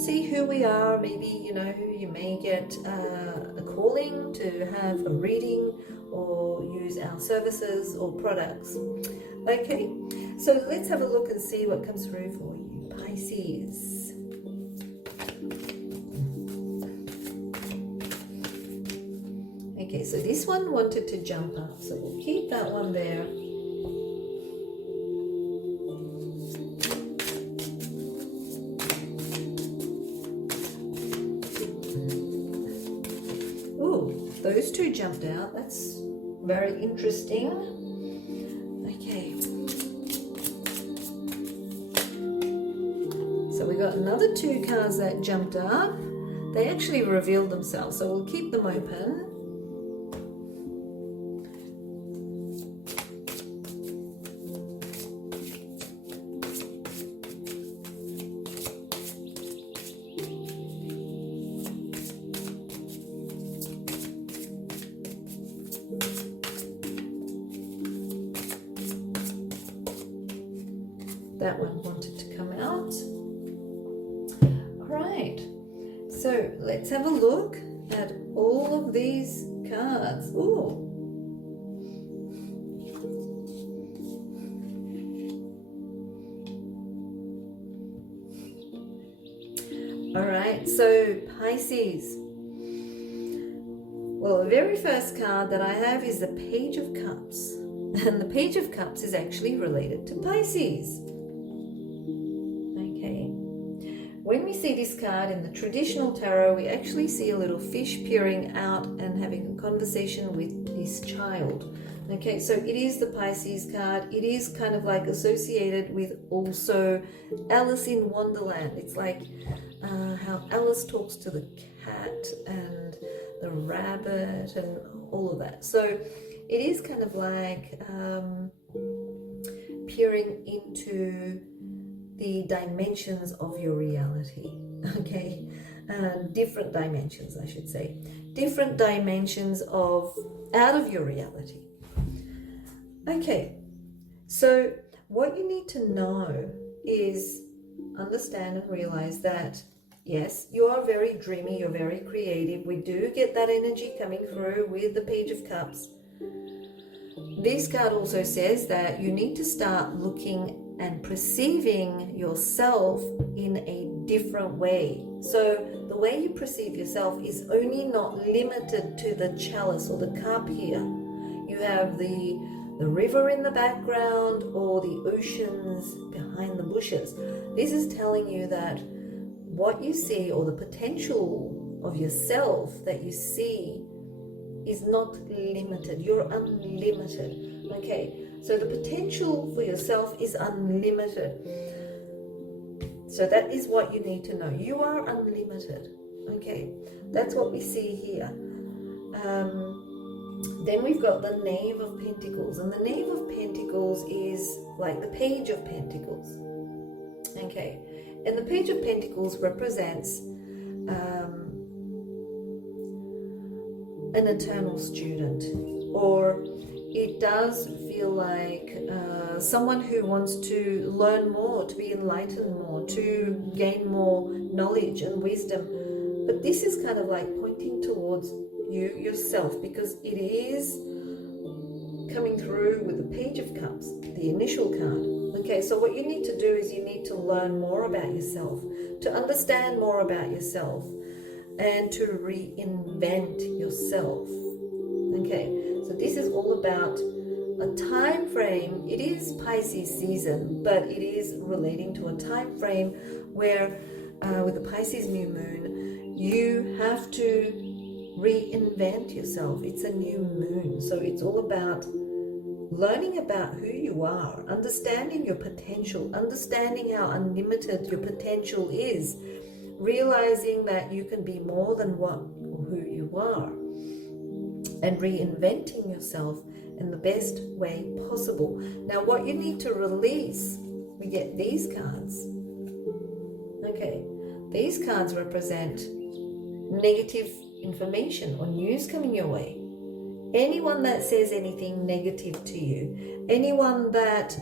see who we are. Maybe, you know, you may get a calling to have a reading or use our services or products. Okay, so let's have a look and see what comes through for you, Pisces. Okay, so this one wanted to jump up, so we'll keep that one there. Ooh, those two jumped out. That's very interesting. Okay. So we got another two cards that jumped up. They actually revealed themselves, so we'll keep them open. that one wanted to come out. All right, so let's have a look at all of these cards. Ooh. All right, so Pisces. Well, the very first card that I have is the Page of Cups. And the Page of Cups is actually related to Pisces. Okay. When we see this card in the traditional tarot, we actually see a little fish peering out and having a conversation with his child. Okay, so it is the Pisces card. It is kind of like associated with also Alice in Wonderland. It's like how Alice talks to the cat and the rabbit and all of that. So it is kind of like peering into the dimensions of your reality. Okay, different dimensions, I should say, different dimensions of out of your reality. Okay, so what you need to know is understand and realize that yes, you are very dreamy, you're very creative. We do get that energy coming through with the Page of Cups. This card also says that you need to start looking and perceiving yourself in a different way. So the way you perceive yourself is only not limited to the chalice or the cup here. You have the river in the background or the oceans behind the bushes. This is telling you that what you see or the potential of yourself that you see is not limited. You're unlimited. Okay, so the potential for yourself is unlimited. So that is what you need to know. You are unlimited. Okay, that's what we see here. Then we've got the Knave of Pentacles, and the Knave of Pentacles is like the Page of Pentacles. Okay, and the Page of Pentacles represents an eternal student, or it does feel like someone who wants to learn more, to be enlightened more, to gain more knowledge and wisdom. But this is kind of like pointing towards you yourself, because it is coming through with the Page of Cups, the initial card. Okay, so what you need to do is you need to learn more about yourself, to understand more about yourself, and to reinvent yourself. Okay, so this is all about a time frame. It is Pisces season, but it is relating to a time frame where with the Pisces new moon, you have to reinvent yourself. It's a new moon, so it's all about learning about who you are, understanding your potential, understanding how unlimited your potential is, realizing that you can be more than what or who you are, and reinventing yourself in the best way possible. Now, what you need to release, we get these cards. Okay, these cards represent negative information or news coming your way. Anyone that says anything negative to you, anyone that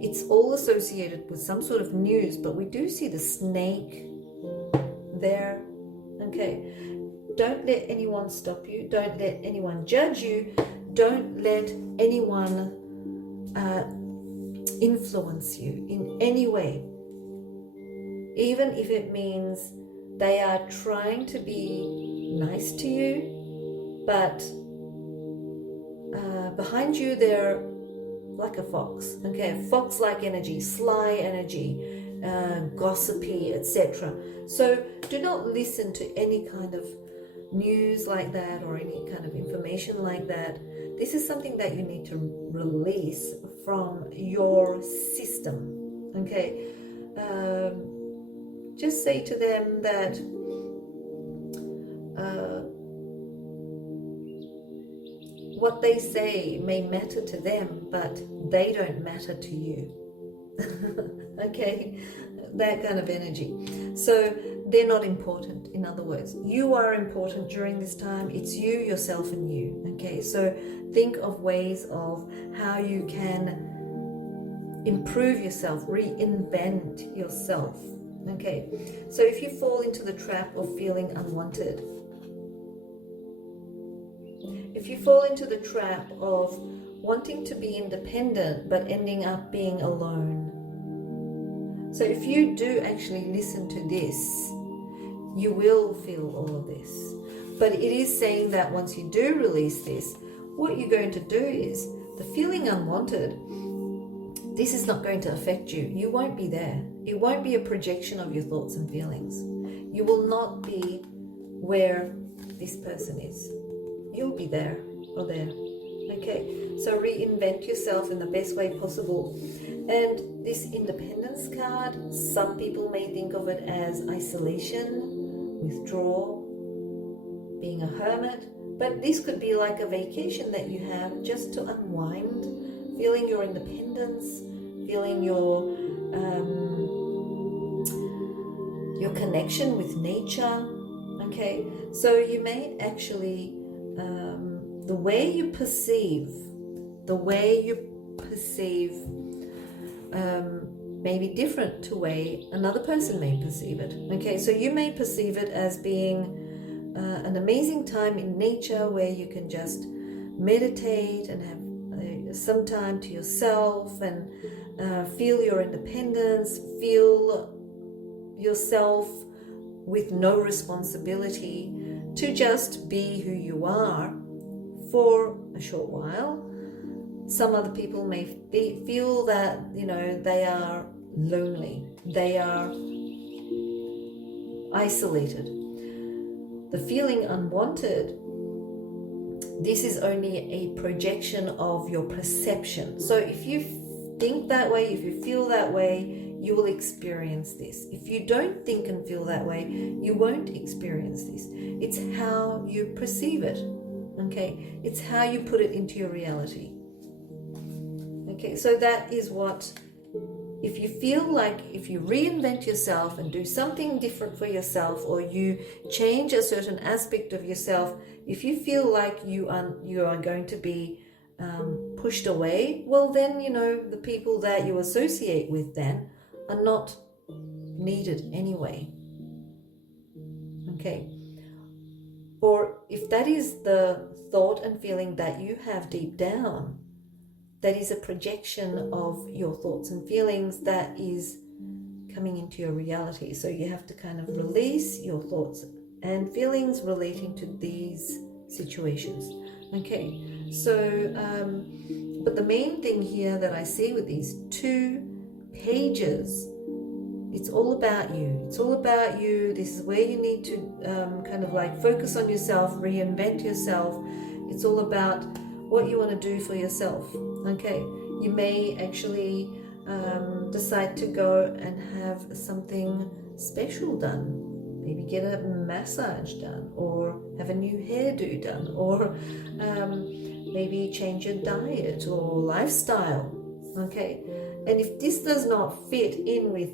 it's all associated with some sort of news, but we do see the snake there. Okay, don't let anyone stop you. Don't let anyone judge you. Don't let anyone influence you in any way, even if it means they are trying to be nice to you, but behind you they're like a fox. Okay, fox-like energy, sly energy, gossipy, etc. So do not listen to any kind of news like that or any kind of information like that. This is something that you need to release from your system. Okay, just say to them that what they say may matter to them, but they don't matter to you. Okay, that kind of energy. So they're not important. In other words, you are important during this time. It's you, yourself, and you. Okay, so think of ways of how you can improve yourself, reinvent yourself. Okay, so if you fall into the trap of feeling unwanted, if you fall into the trap of wanting to be independent but ending up being alone, so if you do actually listen to this, you will feel all of this. But it is saying that once you do release this, what you're going to do is the feeling unwanted, this is not going to affect you. You won't be there. It won't be a projection of your thoughts and feelings. You will not be where this person is. You'll be there or there. Okay, so reinvent yourself in the best way possible. And this independence card, some people may think of it as isolation, withdrawal, being a hermit, but this could be like a vacation that you have just to unwind, feeling your independence, feeling your connection with nature. Okay, so you may actually the way you perceive may be different to way another person may perceive it. Okay, so you may perceive it as being an amazing time in nature where you can just meditate and have some time to yourself and feel your independence, feel yourself with no responsibility to just be who you are for a short while. Some other people may feel that, you know, they are lonely, they are isolated. The feeling unwanted, this is only a projection of your perception. So if you think that way, if you feel that way, you will experience this. If you don't think and feel that way, you won't experience this. It's how you perceive it. Okay, it's how you put it into your reality. Okay, so that is what, if you feel like, if you reinvent yourself and do something different for yourself, or you change a certain aspect of yourself, if you feel like you are going to be pushed away, well then, you know, the people that you associate with then are not needed anyway. Okay. Or if that is the thought and feeling that you have deep down, that is a projection of your thoughts and feelings that is coming into your reality. So you have to kind of release your thoughts and feelings relating to these situations. Okay, so but the main thing here that I see with these two pages, it's all about you. It's all about you. This is where you need to kind of like focus on yourself, reinvent yourself. It's all about what you want to do for yourself. Okay, you may actually decide to go and have something special done. Maybe get a massage done, or have a new hairdo done, or maybe change your diet or lifestyle. Okay, and if this does not fit in with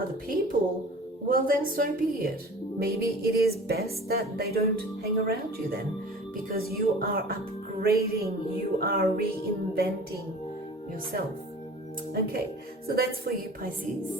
other people, well then so be it. Maybe it is best that they don't hang around you then, because you are upgrading, you are reinventing yourself. Okay, so that's for you, Pisces.